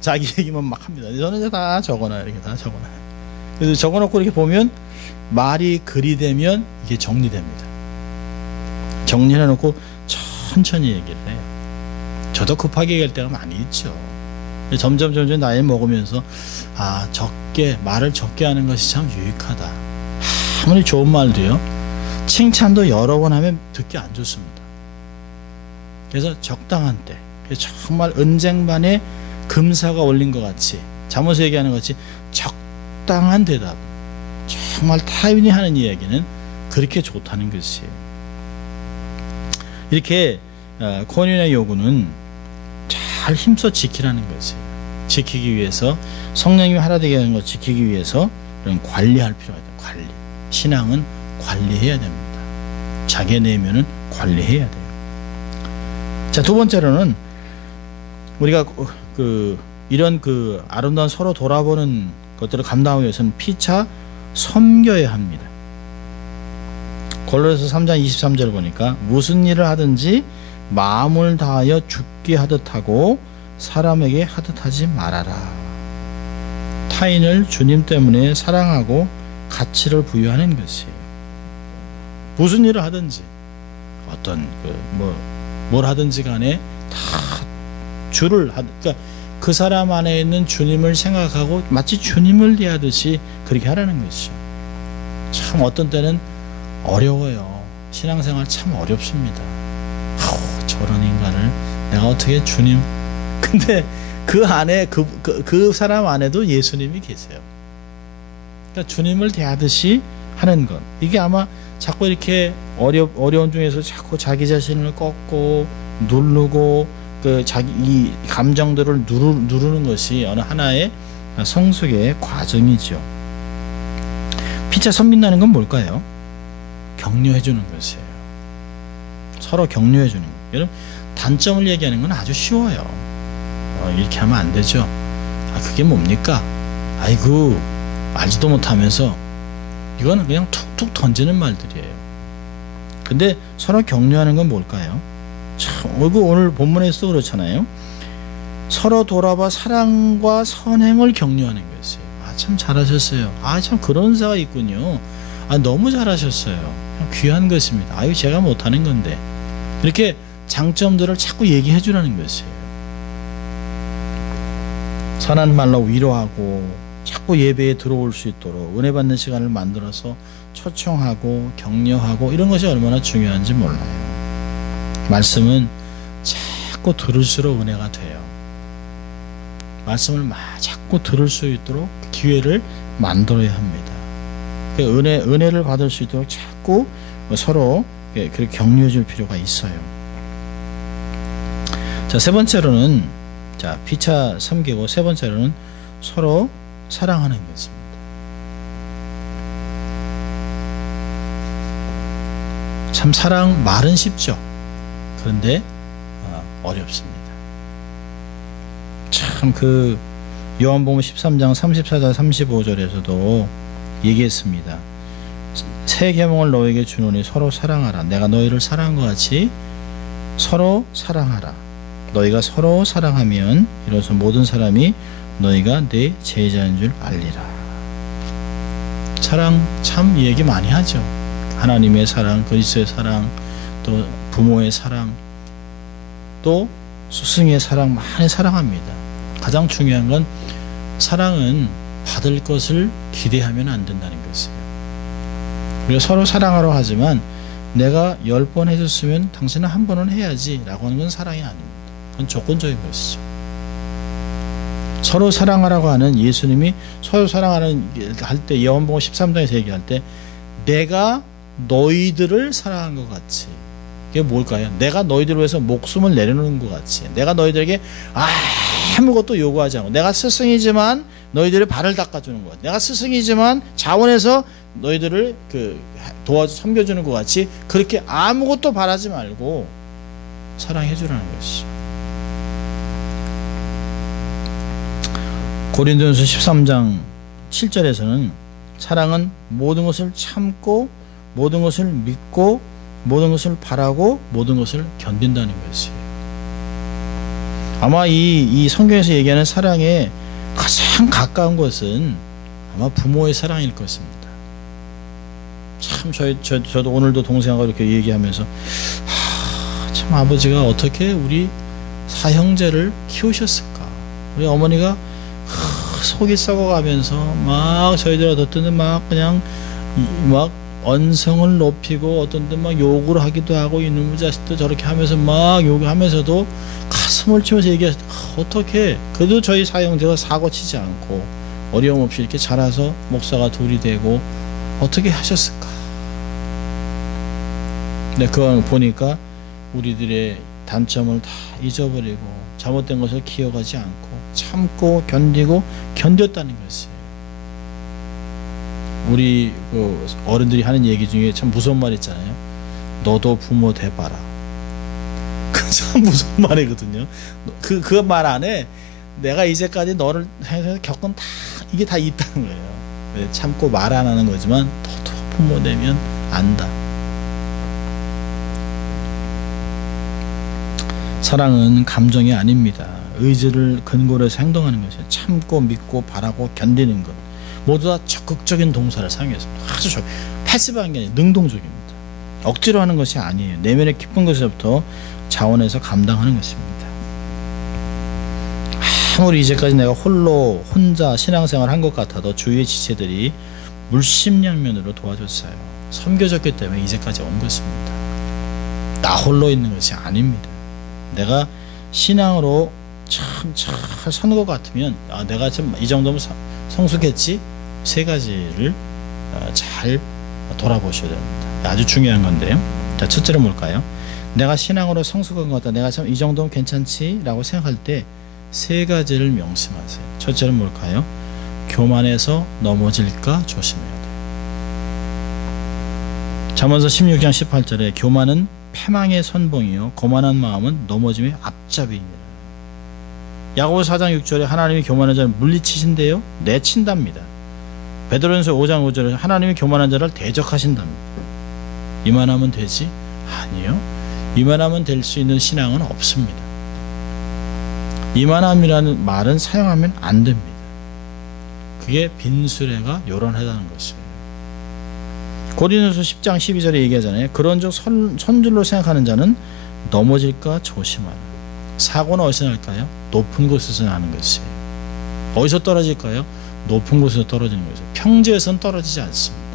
자기 얘기만 막 합니다. 저는 이제 다 적어놔요. 이렇게 다 적어놔요. 그래서 적어놓고 이렇게 보면 말이 글이 되면 이게 정리됩니다. 정리해놓고 천천히 얘기를 해요. 저도 급하게 얘기할 때가 많이 있죠. 점점 나이 먹으면서 말을 적게 하는 것이 참 유익하다. 아무리 좋은 말도요, 칭찬도 여러 번 하면 듣기 안 좋습니다. 그래서 적당한 때, 정말 은쟁반에 금사가 올린 것 같이, 잠언에서 얘기하는 것 같이 적당한 대답, 정말 타인이 하는 이야기는 그렇게 좋다는 것이에요. 이렇게 권위의 요구는 잘 힘써 지키라는 것이에요. 지키기 위해서 성령님이 하나 되게 하는 것 지키기 위해서 관리할 필요가 있다. 관리. 신앙은 관리해야 됩니다. 자기 내면은 관리해야 돼요. 자, 두 번째로는 우리가 이런 아름다운 서로 돌아보는 것들을 감당하기 위해서는 피차 섬겨야 합니다. 골로새서 3장 23절 보니까 무슨 일을 하든지 마음을 다하여 죽게 하듯 하고 사람에게 하듯 하지 말아라. 타인을 주님 때문에 사랑하고 가치를 부여하는 것이에요. 무슨 일을 하든지 어떤 뭘 하든지 간에 다 그러니까 그 사람 안에 있는 주님을 생각하고 마치 주님을 대하듯이 그렇게 하라는 것이죠. 참 어떤 때는 어려워요. 신앙생활 참 어렵습니다. 저런 인간을 내가 어떻게 주님. 근데 그 안에 그 사람 안에도 예수님이 계세요. 그러니까 주님을 대하듯이 하는 것, 이게 아마 자꾸 이렇게 어려운 중에서 자꾸 자기 자신을 꺾고 누르고 자기 이 감정들을 누르는 것이 어느 하나의 성숙의 과정이죠. 피차 섬긴다는 건 뭘까요? 격려해 주는 것이에요. 서로 격려해 주는 거예요. 여러분, 단점을 얘기하는 건 아주 쉬워요. 이렇게 하면 안 되죠. 그게 뭡니까? 아이고, 알지도 못하면서. 이거는 그냥 툭툭 던지는 말들이에요. 근데 서로 격려하는 건 뭘까요? 참, 오늘 본문에서도 그렇잖아요. 서로 돌아봐 사랑과 선행을 격려하는 것이에요. 참 잘하셨어요. 참 그런 은사가 있군요. 너무 잘하셨어요. 귀한 것입니다. 제가 못하는 건데. 이렇게 장점들을 자꾸 얘기해 주라는 것이에요. 선한 말로 위로하고 자꾸 예배에 들어올 수 있도록 은혜 받는 시간을 만들어서 초청하고 격려하고 이런 것이 얼마나 중요한지 몰라요. 말씀은 자꾸 들을수록 은혜가 돼요. 말씀을 자꾸 들을 수 있도록 기회를 만들어야 합니다. 은혜를 받을 수 있도록 자꾸 서로 그렇게 격려해 줄 필요가 있어요. 자, 세 번째로는 피차 섬기고, 세 번째로는 서로 사랑하는 것입니다. 참 사랑 말은 쉽죠. 그런데 어렵습니다. 참 요한복음 13장 34절 35절에서도 얘기했습니다. 새 계명을 너에게 주노니 서로 사랑하라. 내가 너희를 사랑한 것 같이 서로 사랑하라. 너희가 서로 사랑하면 이로써 모든 사람이 너희가 내 제자인 줄 알리라. 사랑 참 얘기 많이 하죠. 하나님의 사랑, 그리스도의 사랑, 또 부모의 사랑, 또 스승의 사랑 많이 사랑합니다. 가장 중요한 건 사랑은 받을 것을 기대하면 안 된다는 것이에요. 우리가 서로 사랑하러 하지만 내가 10번 해줬으면 당신은 한 번은 해야지 라고 하는 건 사랑이 아닙니다. 그건 조건적인 것이죠. 서로 사랑하라고 하는 예수님이 서로 사랑하는 할 때 요한복음 13장에서 얘기할 때 내가 너희들을 사랑한 것 같이, 그게 뭘까요? 내가 너희들을 위해서 목숨을 내려놓는 것 같이, 내가 너희들에게 아무것도 요구하지 않고, 내가 스승이지만 너희들의 발을 닦아주는 것 같아, 내가 스승이지만 자원해서 너희들을 도와줘 섬겨주는 것 같이 그렇게 아무것도 바라지 말고 사랑해주라는 것이죠. 고린도전서 13장 7절에서는 사랑은 모든 것을 참고 모든 것을 믿고 모든 것을 바라고 모든 것을 견딘다는 것이에요. 아마 이 성경에서 얘기하는 사랑에 가장 가까운 것은 아마 부모의 사랑일 것입니다. 참 저도 오늘도 동생하고 이렇게 얘기하면서 참 아버지가 어떻게 우리 사형제를 키우셨을까. 우리 어머니가 속이 썩어가면서 막 저희들 어떤 때는 막 그냥 막 언성을 높이고 어떤 때 막 욕을 하기도 하고 이놈의 자식도 저렇게 하면서 막 욕하면서도 가슴을 치면서 얘기하셨. 어떻게 그래도 저희 사형제가 사고 치지 않고 어려움 없이 이렇게 자라서 목사가 둘이 되고 어떻게 하셨을까. 근데 그걸 보니까 우리들의 단점을 다 잊어버리고 잘못된 것을 기억하지 않고 참고 견디고 견뎠다는 것이에요. 우리 어른들이 하는 얘기 중에 참 무서운 말 있잖아요. 너도 부모 돼봐라. 그 참 무서운 말이거든요. 그 말 안에 내가 이제까지 너를 겪은 다 이게 다 있다는 거예요. 참고 말 안 하는 거지만 너도 부모 되면 안다. 사랑은 감정이 아닙니다. 의지를 근거로 해서 행동하는 것이에요. 참고 믿고 바라고 견디는 것 모두 다 적극적인 동사를 사용했습니다. 아주 패시브한 게 아니라 능동적입니다. 억지로 하는 것이 아니에요. 내면의 깊은 것에서부터 자원해서 감당하는 것입니다. 아무리 이제까지 내가 혼자 신앙생활을 한 것 같아도 주위의 지체들이 물심양면으로 도와줬어요. 섬겨줬기 때문에 이제까지 온 것입니다. 나 홀로 있는 것이 아닙니다. 내가 신앙으로 참 잘 사는 것 같으면 내가 좀 이 정도면 성숙했지. 세 가지를 잘 돌아보셔야 됩니다. 아주 중요한 건데요. 자, 첫째는 뭘까요? 내가 신앙으로 성숙한 것 같다. 내가 참 이 정도면 괜찮지? 라고 생각할 때 세 가지를 명심하세요. 첫째는 뭘까요? 교만해서 넘어질까 조심해야 돼요. 잠언서 16장 18절에 교만은 패망의 선봉이요 거만한 마음은 넘어짐의 앞잡이입니다. 야고보서 4장 6절에 하나님이 교만한 자를 물리치신대요. 내친답니다. 베드로전서 5장 5절에 하나님이 교만한 자를 대적하신답니다. 이만하면 되지? 아니요. 이만하면 될 수 있는 신앙은 없습니다. 이만함이라는 말은 사용하면 안 됩니다. 그게 빈수레가 요란하다는 것이에요. 고린도서 10장 12절에 얘기하잖아요. 그런즉 선줄로 생각하는 자는 넘어질까 조심하라. 사고는 어디서 날까요? 높은 곳에서 나는 것이에요. 어디서 떨어질까요? 높은 곳에서 떨어지는 것이에요. 평지에서는 떨어지지 않습니다.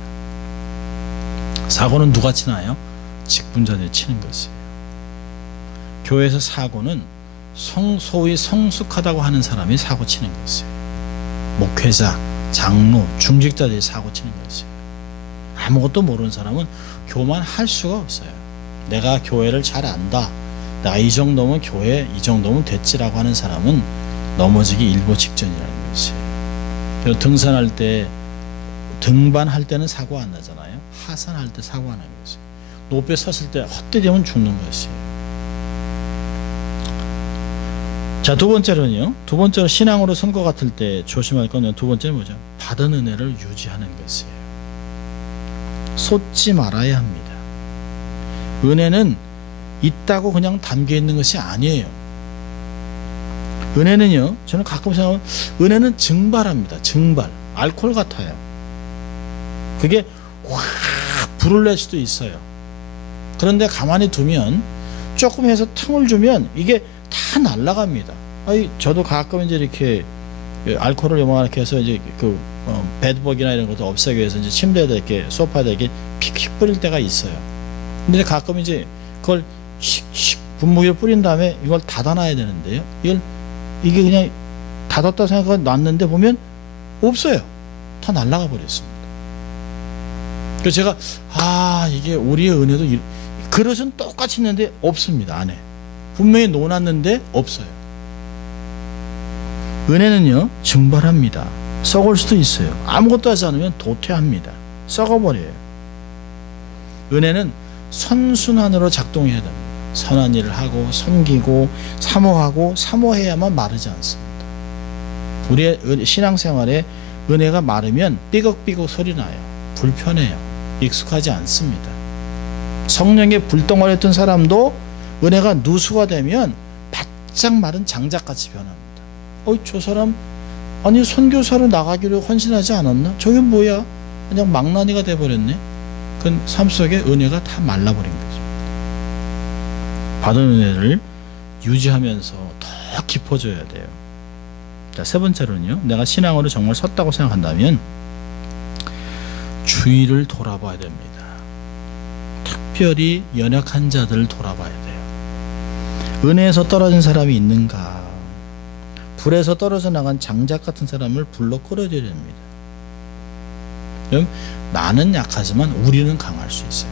사고는 누가 치나요? 직분자들이 치는 것이에요. 교회에서 사고는 소위 성숙하다고 하는 사람이 사고 치는 것이에요. 목회자, 장로, 중직자들이 사고 치는 것이에요. 아무것도 모르는 사람은 교만할 수가 없어요. 내가 교회를 잘 안다. 나 이 정도면 교회 이 정도면 됐지라고 하는 사람은 넘어지기 일보 직전이라는 것이에요. 등산할 때 등반할 때는 사고 안 나잖아요. 하산할 때 사고 안 나는 것이에요. 높이 섰을 때 헛되이 되면 죽는 것이에요. 자, 두 번째로는요. 두 번째로 신앙으로 선 것 같을 때 조심할 건 두 번째는 뭐죠? 받은 은혜를 유지하는 것이에요. 쏟지 말아야 합니다. 은혜는 있다고 그냥 담겨 있는 것이 아니에요. 은혜는요, 저는 가끔 생각하면 은혜는 증발합니다. 증발. 알코올 같아요. 그게 확 불을 낼 수도 있어요. 그런데 가만히 두면 조금 해서 틈을 주면 이게 다 날아갑니다. 저도 가끔 이제 이렇게 알코올을 요만하게 해서 이제 배드버기나 이런 것도 없애기 위해서 이제 침대에다 이렇게 소파에다 이렇게 픽픽 뿌릴 때가 있어요. 근데 가끔 이제 그걸 씩씩 분무기를 뿌린 다음에 이걸 닫아놔야 되는데요. 이게 그냥 닫았다 생각하고 놨는데 보면 없어요. 다 날아가 버렸습니다. 그래서 제가 이게 우리의 은혜도 그릇은 똑같이 있는데 없습니다. 안에 분명히 놓아놨는데 없어요. 은혜는요 증발합니다. 썩을 수도 있어요. 아무것도 하지 않으면 도태합니다. 썩어버려요. 은혜는 선순환으로 작동해야 됩니다. 선한 일을 하고 섬기고 사모하고 사모해야만 마르지 않습니다. 우리의 신앙생활에 은혜가 마르면 삐걱삐걱 소리 나요. 불편해요. 익숙하지 않습니다. 성령의 불덩어리였던 사람도 은혜가 누수가 되면 바짝 마른 장작같이 변합니다. 저 사람 아니 선교사로 나가기로 헌신하지 않았나? 저게 뭐야? 그냥 망나니가 돼버렸네. 그 삶 속에 은혜가 다 말라버린 거죠. 받은 은혜를 유지하면서 더 깊어져야 돼요. 자, 세 번째로는요. 내가 신앙으로 정말 섰다고 생각한다면 주위를 돌아봐야 됩니다. 특별히 연약한 자들을 돌아봐야 돼요. 은혜에서 떨어진 사람이 있는가? 불에서 떨어져 나간 장작 같은 사람을 불러 끌어들여야 됩니다. 그럼 나는 약하지만 우리는 강할 수 있어요.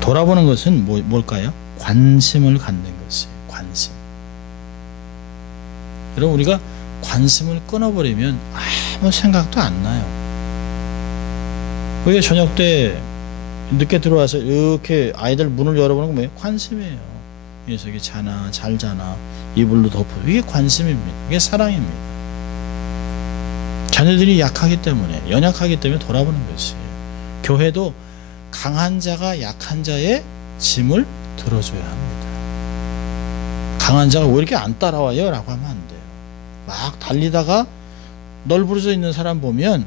돌아보는 것은 뭘까요? 관심을 갖는 것이에요. 관심. 여러분 우리가 관심을 끊어버리면 아무 생각도 안 나요. 우리가 저녁 때 늦게 들어와서 이렇게 아이들 문을 열어보는 건 뭐예요? 관심이에요. 이 녀석이 자나 잘 자나 이불로 덮어. 이게 관심입니다. 이게 사랑입니다. 자녀들이 약하기 때문에 연약하기 때문에 돌아보는 것이에요. 교회도 강한 자가 약한 자의 짐을 들어줘야 합니다. 강한 자가 왜 이렇게 안 따라와요? 라고 하면 안 돼요. 막 달리다가 널브러져 있는 사람 보면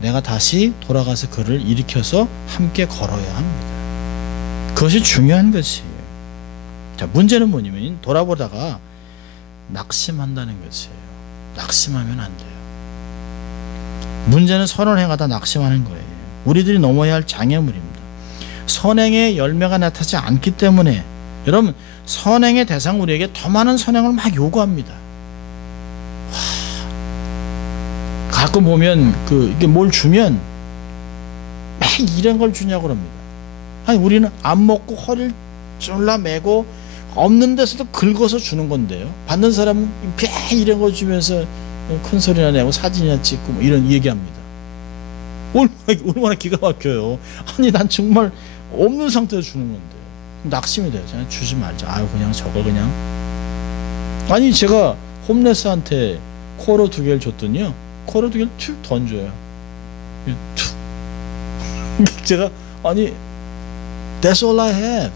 내가 다시 돌아가서 그를 일으켜서 함께 걸어야 합니다. 그것이 중요한 것이에요. 자, 문제는 뭐냐면 돌아보다가 낙심한다는 것이에요. 낙심하면 안 돼요. 문제는 선을 행하다 낙심하는 거예요. 우리들이 넘어야 할 장애물입니다. 선행의 열매가 나타나지 않기 때문에 여러분 선행의 대상 우리에게 더 많은 선행을 막 요구합니다. 가끔 보면 이게 뭘 주면 막 이런 걸 주냐고 그럽니다. 아니 우리는 안 먹고 허리를 졸라 매고 없는 데서도 긁어서 주는 건데요. 받는 사람은 막 이런 거 주면서 큰 소리나 내고 사진이나 찍고 뭐 이런 얘기합니다. 얼마나 기가 막혀요. 아니 난 정말 없는 상태에서 주는 건데요. 낙심이 돼요. 그냥 주지 말자. 그냥 저거 그냥. 아니 제가 홈레스한테 코로 2개를 줬더니요. 코로 2개를 툭 던져요. 툭. 제가 아니 That's all I have.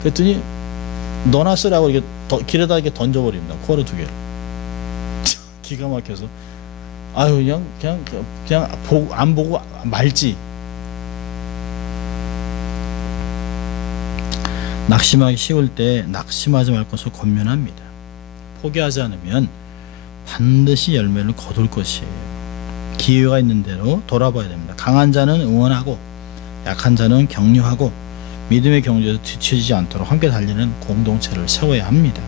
그랬더니 너나 쓰라고 이렇게 길에다 이렇게 던져버립니다. 코로 2개를. 기가 막혀서 그냥 안 보고 말지. 낙심하기 쉬울 때 낙심하지 말 것을 권면합니다. 포기하지 않으면 반드시 열매를 거둘 것이에요. 기회가 있는 대로 돌아봐야 됩니다. 강한 자는 응원하고 약한 자는 격려하고 믿음의 경주에서 뒤처지지 않도록 함께 달리는 공동체를 세워야 합니다.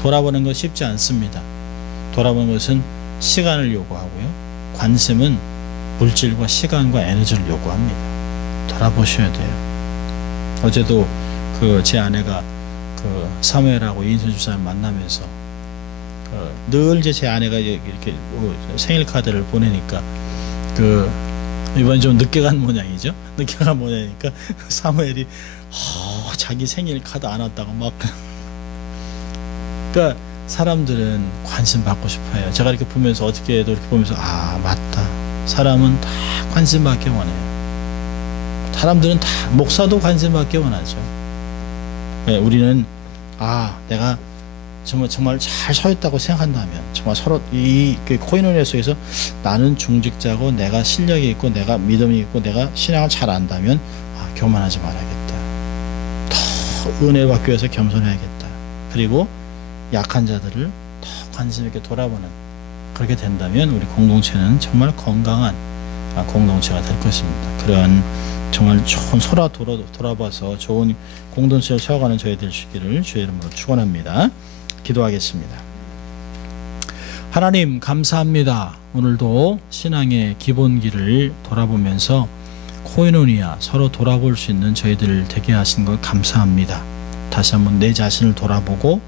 돌아보는 것 쉽지 않습니다. 돌아보는 것은 시간을 요구하고요. 관심은 물질과 시간과 에너지를 요구합니다. 돌아보셔야 돼요. 어제도 제 아내가 사무엘하고 이인선 주사님 만나면서 늘 제 아내가 이렇게 생일 카드를 보내니까 이번에 좀 늦게 간 모양이죠. 늦게 간 모양이니까 사무엘이 자기 생일 카드 안 왔다고 막 그러니까 사람들은 관심 받고 싶어해요. 제가 이렇게 보면서 어떻게 해도 이렇게 보면서 아 맞다. 사람은 다 관심 받기 원해요. 사람들은 다 목사도 관심 받기 원하죠. 네, 우리는 아 내가 정말 잘 서 있다고 생각한다면 정말 서로 이 코이노니아 속에서 나는 중직자고 내가 실력이 있고 내가 믿음이 있고 내가 신앙을 잘 안다면 아, 교만하지 말아야겠다. 더 은혜 받기 위해서 겸손해야겠다. 그리고 약한 자들을 더 관심 있게 돌아보는 그렇게 된다면 우리 공동체는 정말 건강한 공동체가 될 것입니다. 그런 정말 좋은 돌아봐서 좋은 공동체를 세워가는 저희 되시기를 주의 이름으로 축원합니다. 기도하겠습니다. 하나님 감사합니다. 오늘도 신앙의 기본기를 돌아보면서 코이노니아 서로 돌아볼 수 있는 저희들 되게 하신 걸 감사합니다. 다시 한번 내 자신을 돌아보고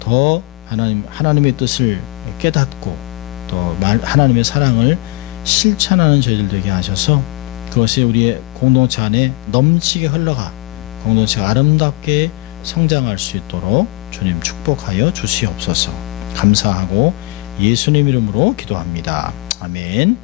더 하나님의 뜻을 깨닫고 또 하나님의 사랑을 실천하는 저희들 되게 하셔서 그것이 우리의 공동체 안에 넘치게 흘러가 공동체가 아름답게 성장할 수 있도록 주님 축복하여 주시옵소서. 감사하고 예수님 이름으로 기도합니다. 아멘.